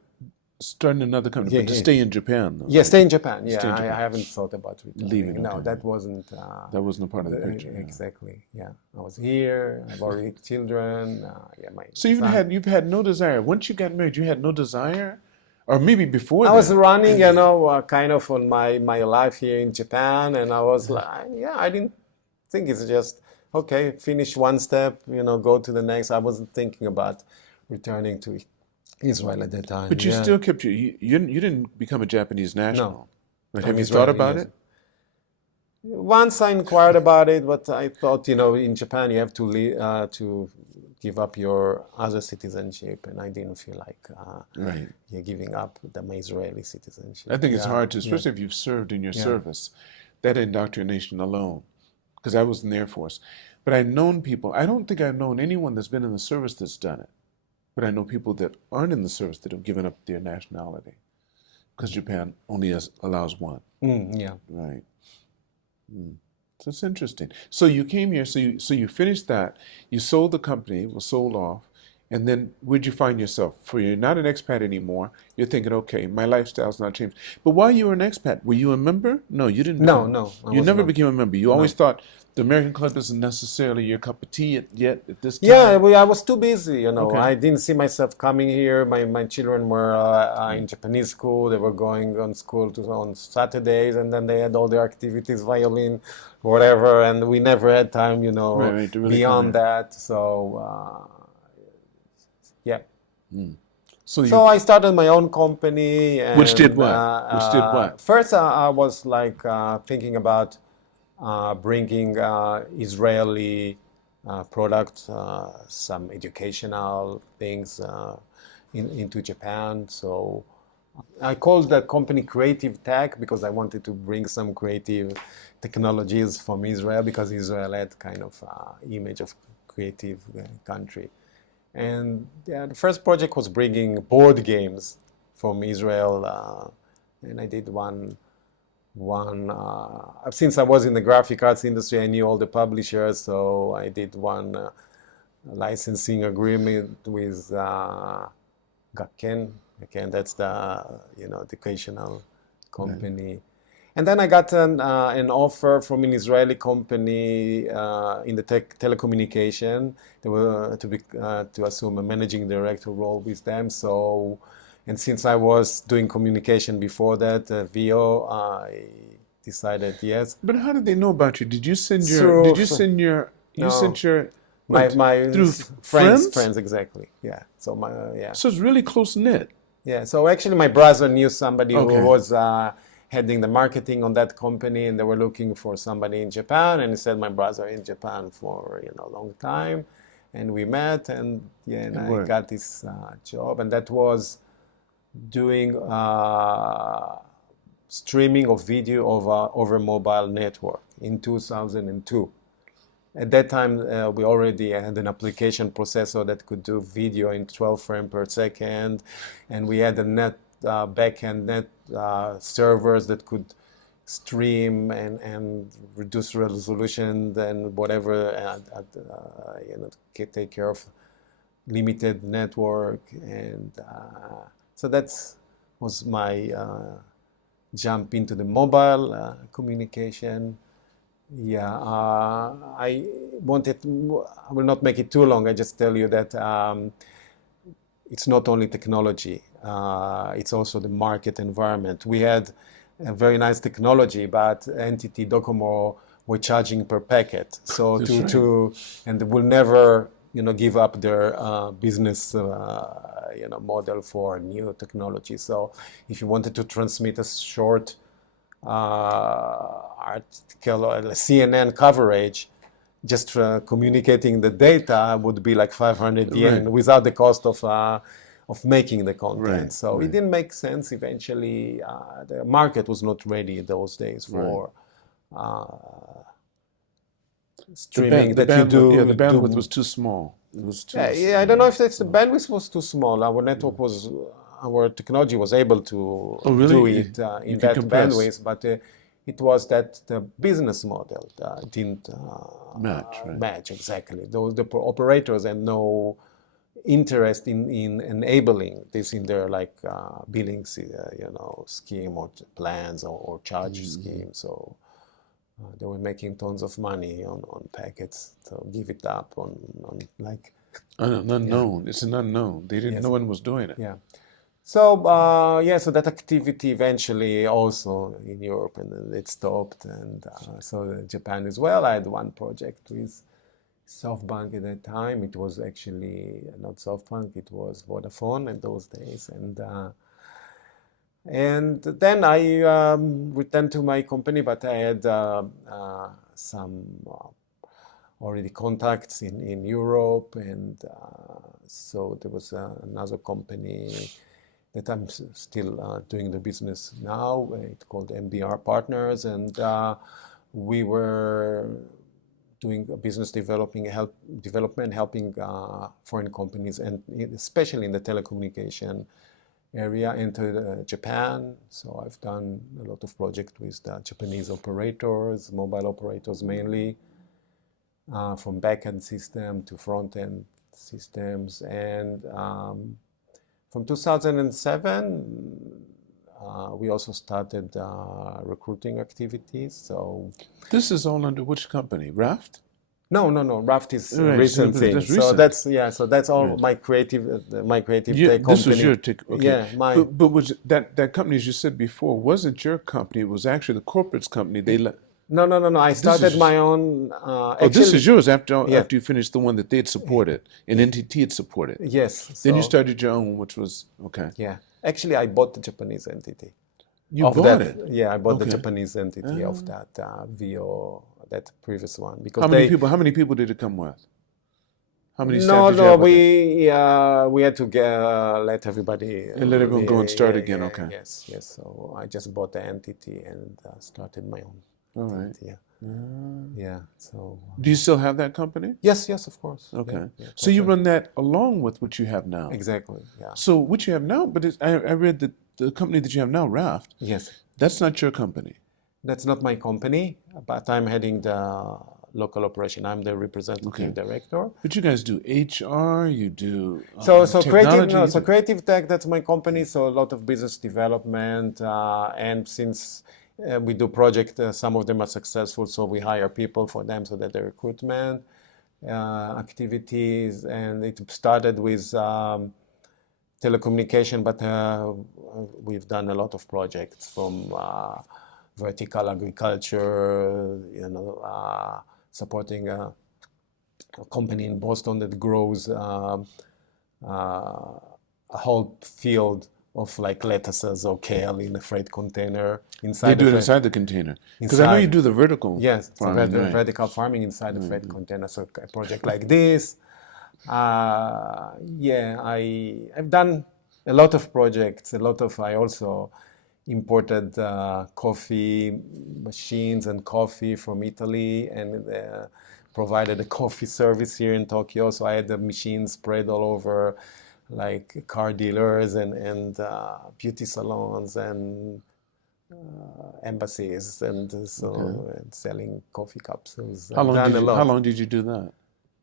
starting another company, but to stay in Japan, though. Yeah, stay in Japan. Stay in I Japan. haven't thought about returning. Leaving, No, okay. that wasn't. That wasn't a part of the picture. Yeah. Exactly. Yeah, I was here. I've already children. Yeah, my So son. you've had no desire. Once you got married, you had no desire, or maybe before I that. was running, kind of on my life here in Japan, and I was like, yeah, I didn't think it's just okay, finish one step, go to the next. I wasn't thinking about returning to Israel at that time. But you Yeah. still kept you didn't become a Japanese national. No, But I'm have you thought Israeli, about yes. it? Once I inquired about it, but I thought, in Japan you have to give up your other citizenship, and I didn't feel like Right. you're giving up my Israeli citizenship. I think it's Yeah, hard to, yeah, especially if you've served in your yeah. service, that indoctrination alone. Because I was in the Air Force. But I've known people, I don't think I've known anyone that's been in the service that's done it. But I know people that aren't in the service that have given up their nationality. Because Japan only allows one. Yeah. Right. So it's interesting. So you came here, so you finished that, you sold the company, was sold off, and then where'd you find yourself? For you're not an expat anymore, you're thinking, okay, my lifestyle's not changed. But while you were an expat, were you a member? No, you didn't No, become. no, I You was never not. became a member. You always No. thought the American club isn't necessarily your cup of tea yet at this Yeah, time. I was too busy, Okay. I didn't see myself coming here. My children were in Japanese school. They were going on school on Saturdays, and then they had all their activities, violin, whatever, and we never had time, Right, to really come beyond here. that. So, yeah. So So you, I started my own company, which did and what? Which did what? first I was like thinking about bringing Israeli products, some educational things into Japan. So I called the company Creative Tech because I wanted to bring some creative technologies from Israel because Israel had kind of image of creative country. And yeah, the first project was bringing board games from Israel, and I did since I was in the graphic arts industry, I knew all the publishers, so I did one licensing agreement with Gaken. Again, that's the educational company. And then I got an offer from an Israeli company in the telecommunication. They were to assume a managing director role with them. So, and since I was doing communication before that, VO, I decided yes. But how did they know about you? Through you no, sent your, what, my through friends, friends? exactly. Yeah. So yeah. So it's really close knit. Yeah, so actually my brother knew somebody who Okay. was heading the marketing on that company, and they were looking for somebody in Japan, and he said my brother in Japan for a long time, and we met, and yeah, and It I worked. got this job, and that was doing streaming of video over mobile network in 2002. At that time, we already had an application processor that could do video in 12 frames per second, and we had a backend net servers that could stream and reduce resolution and whatever, take care of limited network, and so that was my jump into the mobile communication. Yeah, I will not make it too long. I just tell you that it's not only technology, it's also the market environment. We had a very nice technology, but Entity Docomo were charging per packet. So That's right. and they will never, give up their business, model for new technology. So if you wanted to transmit a short article or CNN coverage, just communicating the data would be like 500 yen Right. without the cost of making the content. Right. So it Right. didn't make sense. Eventually, the market was not ready in those days Right. for uh, streaming that you The bandwidth do. was too small. It was too, Yeah, yeah, I don't know yeah. if that's the bandwidth was too small. Our technology was able to Oh, do really? it You in can that compress. bandwidth, but it was that the business model didn't Match, right. match exactly. The operators had no interest in enabling this in their like billing, scheme or plans or charge Mm-hmm. scheme. So they were making tons of money on packets. So give it up on like yeah. Unknown. It's an unknown. They didn't. No Yes. one was doing it. Yeah. So yeah, so that activity eventually also in Europe, and then it stopped, and so Japan as well. I had one project with SoftBank at that time. It was actually not SoftBank; it was Vodafone in those days, and then I returned to my company, but I had some already contacts in Europe, and so there was another company that I'm still doing the business now. It's called MBR Partners, and we were doing a business development, helping foreign companies, and especially in the telecommunication area, into Japan. So I've done a lot of projects with the Japanese operators, mobile operators mainly, from back-end system to front-end systems, and from 2007, we also started recruiting activities. So This is all under which company? Raft? no. Raft is a Right. recent thing. That's So recent. that's all Right. my creative tech This was company. your tech. Okay. Yeah, my But was that company, as you said before, wasn't your company? It was actually the corporate's company. no. I This started is my own. Oh, this is Actually, yours yeah, after you finished the one that they'd supported, an NTT had supported. yes. Then you So started your own, which was okay. yeah, actually, I bought the Japanese entity You of bought that. it. Yeah, I bought the Okay. Japanese entity of Uh, that VO, that previous one, because they how many people did it come with? How many staff No, did you no, have with that? we had to let everybody. And let everyone go and start Yeah, again. yeah, Okay. yes, yes. So I just bought the entity and started my own All right. entity. Yeah, Uh, yeah. So do you still have that company? yes, yes, of course. Yeah, Okay. yeah, So for you sure. run that along with what you have now. Exactly. Yeah. So what you have now, but I read that the company that you have now, Raft, Yes, that's not your company. that's not my company, but I'm heading the local operation. I'm the Okay. representative director. But you guys do HR, you do So creative, technology, no, you so do. creative tech, that's my company. So a lot of business development, and since we do project, some of them are successful, so we hire people for them, so that the recruitment activities, and it started with telecommunication, but we've done a lot of projects from vertical agriculture, supporting a company in Boston that grows a whole field of like lettuces or kale in a freight container They inside the do it freight inside the container. Because I know you inside. do the vertical Yes, it's a farming, right? vertical farming inside the Right, freight right. container. So a project like this, yeah, I've done a lot of projects. I also imported coffee machines and coffee from Italy, and provided a coffee service here in Tokyo. So I had the machines spread all over, like car dealers and beauty salons and embassies, and Okay. so and selling coffee capsules. How I've long done did a you how lot. long did you do that?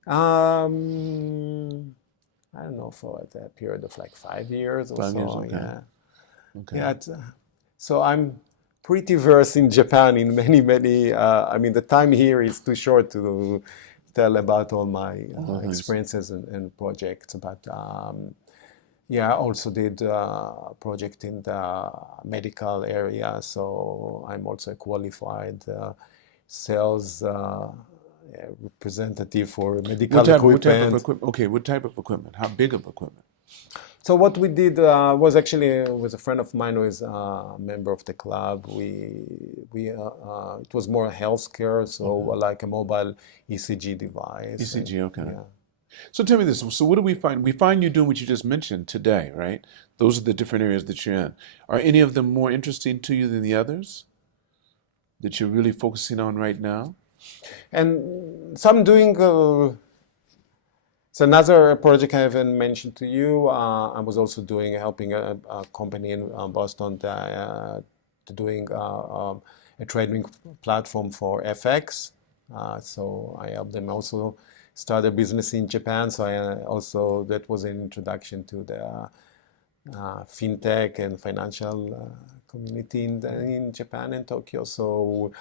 I don't know, for a period of like 5 years or 5 years, so. okay. Yeah, Okay. yeah. So I'm pretty versed in Japan in many. I mean, the time here is too short to tell about all my All the things. experiences and projects. But yeah, I also did a project in the medical area, so I'm also a qualified sales representative for medical What type of equipment. equipment? Okay, what type of equipment? How big of equipment? So what we did was actually with a friend of mine who is a member of the club. It was more healthcare, so Okay. like a mobile ECG device, and ECG, okay. yeah. So tell me this. So what do we find? We find you doing what you just mentioned today, right? Those are the different areas that you're in. Are any of them more interesting to you than the others that you're really focusing on right now? And so I'm doing. So another project I haven't mentioned to you, I was also helping a company in Boston to doing a trading platform for FX. So I helped them also start a business in Japan. So that was an introduction to the fintech and financial community in Japan and Tokyo. So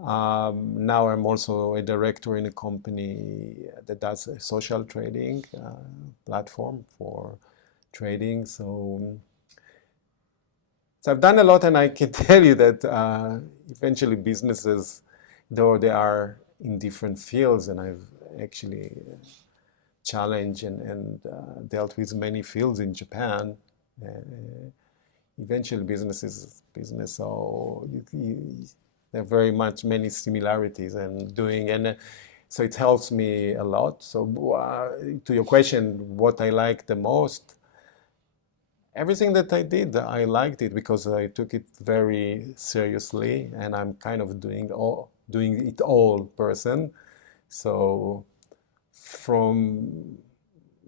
now I'm also a director in a company that does a social trading platform for trading. So I've done a lot, and I can tell you that eventually businesses, though they are in different fields, and I've actually challenged and dealt with many fields in Japan. Uh, Eventually, business is business, so there are very much many similarities and doing, and so it helps me a lot. So to your question, what I like the most, everything that I did, I liked it because I took it very seriously, and I'm kind of doing it all person. So from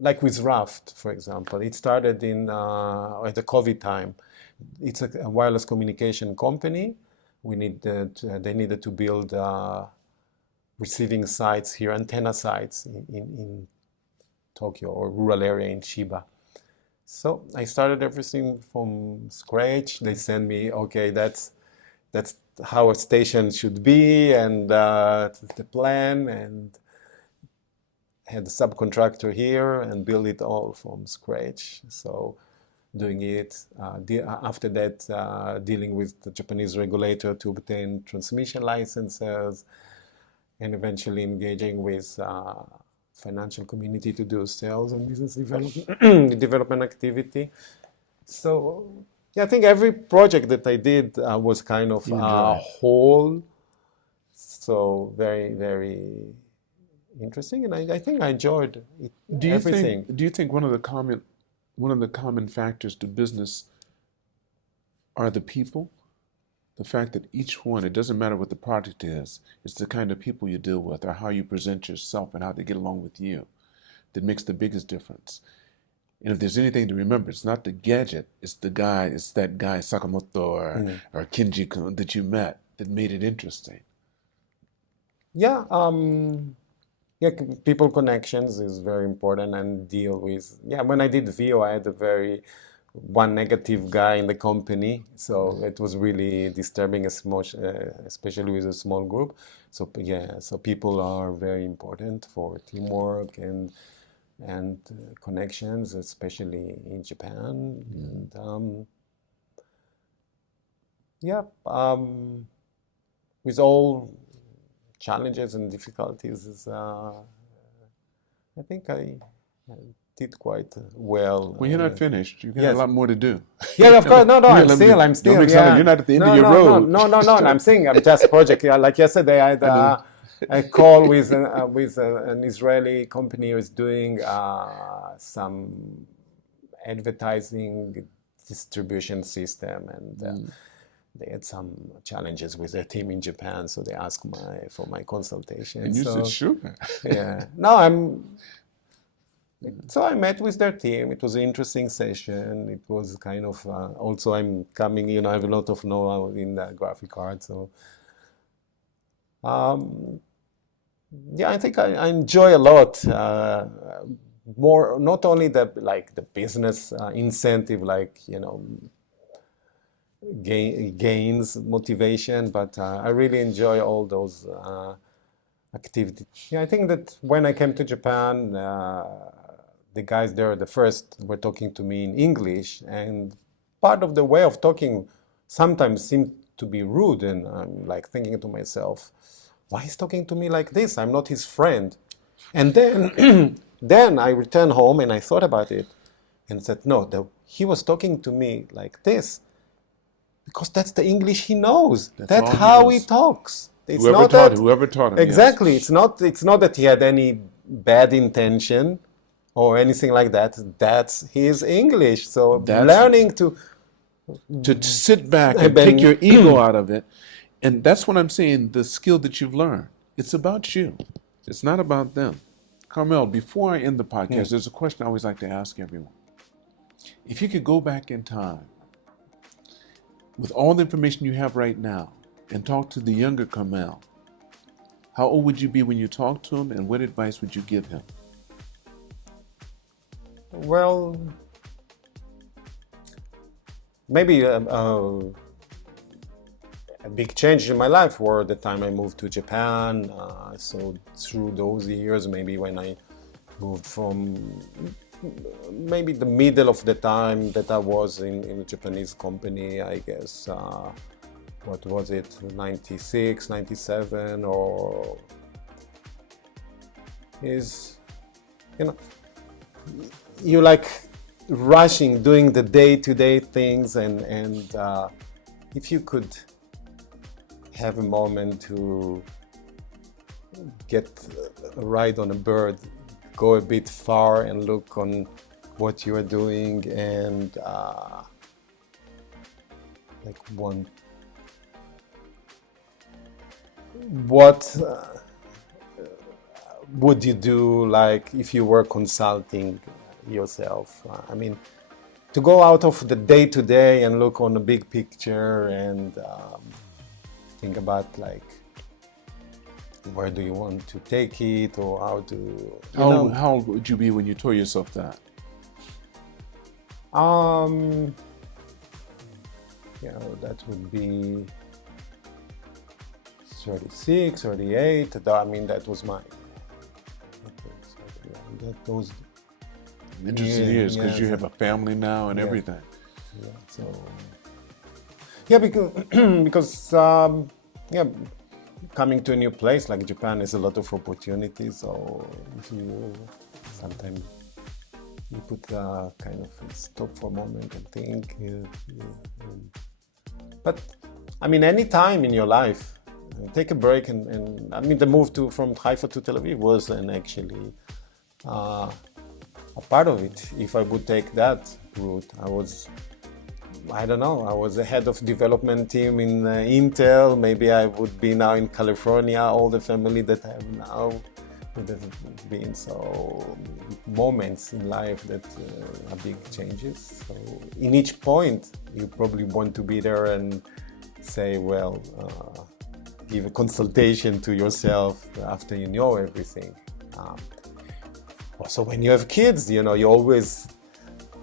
like with Raft, for example, it started in at the COVID time. It's a wireless communication company. They needed to build receiving sites here, antenna sites in Tokyo or rural area in Shiba. So I started everything from scratch. They sent me, okay, that's how a station should be, and the plan, and had a subcontractor here and build it all from scratch. So doing it. After that, dealing with the Japanese regulator to obtain transmission licenses, and eventually engaging with financial community to do sales and business development activity. So yeah, I think every project that I did was kind of You a enjoy. whole. So very, very interesting, and I think I enjoyed it, Do you everything. think do you think one of the common factors to business are the people? The fact that each one, it doesn't matter what the product is, it's the kind of people you deal with or how you present yourself and how they get along with you that makes the biggest difference. And if there's anything to remember, it's not the gadget, it's the guy, it's that guy Sakamoto Mm. or Kinji that you met that made it interesting. Yeah, people connections is very important and deal with. Yeah, when I did VO, I had a very one negative guy in the company, so it was really disturbing, especially with a small group. So yeah, so people are very important for teamwork and connections, especially in Japan. And yeah, with all challenges and difficulties, I think I did quite well. When you're not finished, you got a Yes. lot more to do. Yeah, of course. No, Yeah, I'm don't still, make sound like yeah. you're not at the end of No, your no, no, road. no, no, no. I'm saying I'm just project. Yeah, like yesterday, I had I know. a call with an Israeli company who is doing some advertising distribution system, and they had some challenges with their team in Japan, so they asked for my consultation. And you said, So sure. yeah, no, so I met with their team. It was an interesting session. It was kind of also I'm coming, I have a lot of know-how in the graphic art. So um, yeah, I think I enjoy a lot more. Not only the business incentive, gains motivation, but I really enjoy all those activities. Yeah, I think that when I came to Japan, the guys there, the first, were talking to me in English, and part of the way of talking sometimes seemed to be rude, and I'm like thinking to myself, why is talking to me like this? I'm not his friend. And then, then I returned home and I thought about it and said, no, he was talking to me like this because that's the English he knows. That's That's all he how he knows. talks. It's not that Whoever taught him, yes. exactly. It's not that he had any bad intention or anything like that. That's his English. So That's learning to sit back and take ben, your ego out of it. And that's what I'm saying, the skill that you've learned. It's about you. It's not about them. Carmel, before I end the podcast, there's a question I always like to ask everyone. If you could go back in time with all the information you have right now and talk to the younger Carmel, how old would you be when you talked to him, and what advice would you give him? well, maybe a big change in my life were the time I moved to Japan. So through those years, maybe when I moved from maybe the middle of the time that I was in a Japanese company, I guess, what was it, 96, 97, or is, you know, you like rushing, doing the day-to-day things, and if you could have a moment to get a ride on a bird, go a bit far and look on what you are doing, and like what would you do, like if you were consulting yourself? I mean, to go out of the day to day and look on a big picture and think about like where do you want to take it, or how to, How old would you be when you told yourself that? That would be 36, 38. I mean, that was those Interesting years, because you have a family now and Yeah. everything. Yeah, so yeah, because coming to a new place like Japan is a lot of opportunities. So if you sometimes you put kind of stop for a moment and think. But I mean, any time in your life, take a break. And I mean, the move from Haifa to Tel Aviv was actually a part of it. If I would take that route, I don't know, I was the head of development team in Intel. Maybe I would be now in California. All the family that I have now would have been so moments in life that are big changes. So in each point, you probably want to be there and say, well, give a consultation to yourself after you know everything. Also, when you have kids, you always,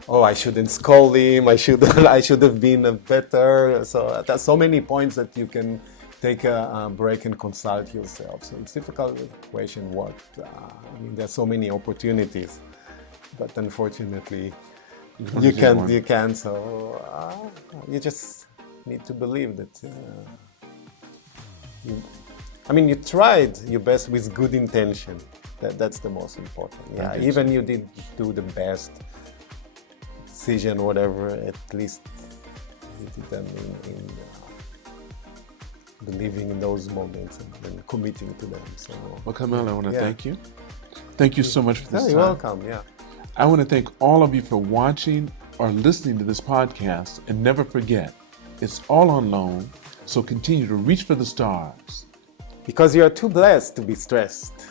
oh, I shouldn't scold him. I should have been better. So there's so many points that you can take a break and consult yourself. So it's difficult question what. I mean, there's so many opportunities, but unfortunately, you can't. So you just need to believe that. You tried your best with good intention. That's the most important. Yeah, even you did do the best decision, whatever. At least you did them in believing in those moments and committing to them. So, well, Carmel, I want to thank you. Thank you so much for this time. You're welcome. Yeah. I want to thank all of you for watching or listening to this podcast, and never forget, it's all on loan. So continue to reach for the stars. Because you are too blessed to be stressed.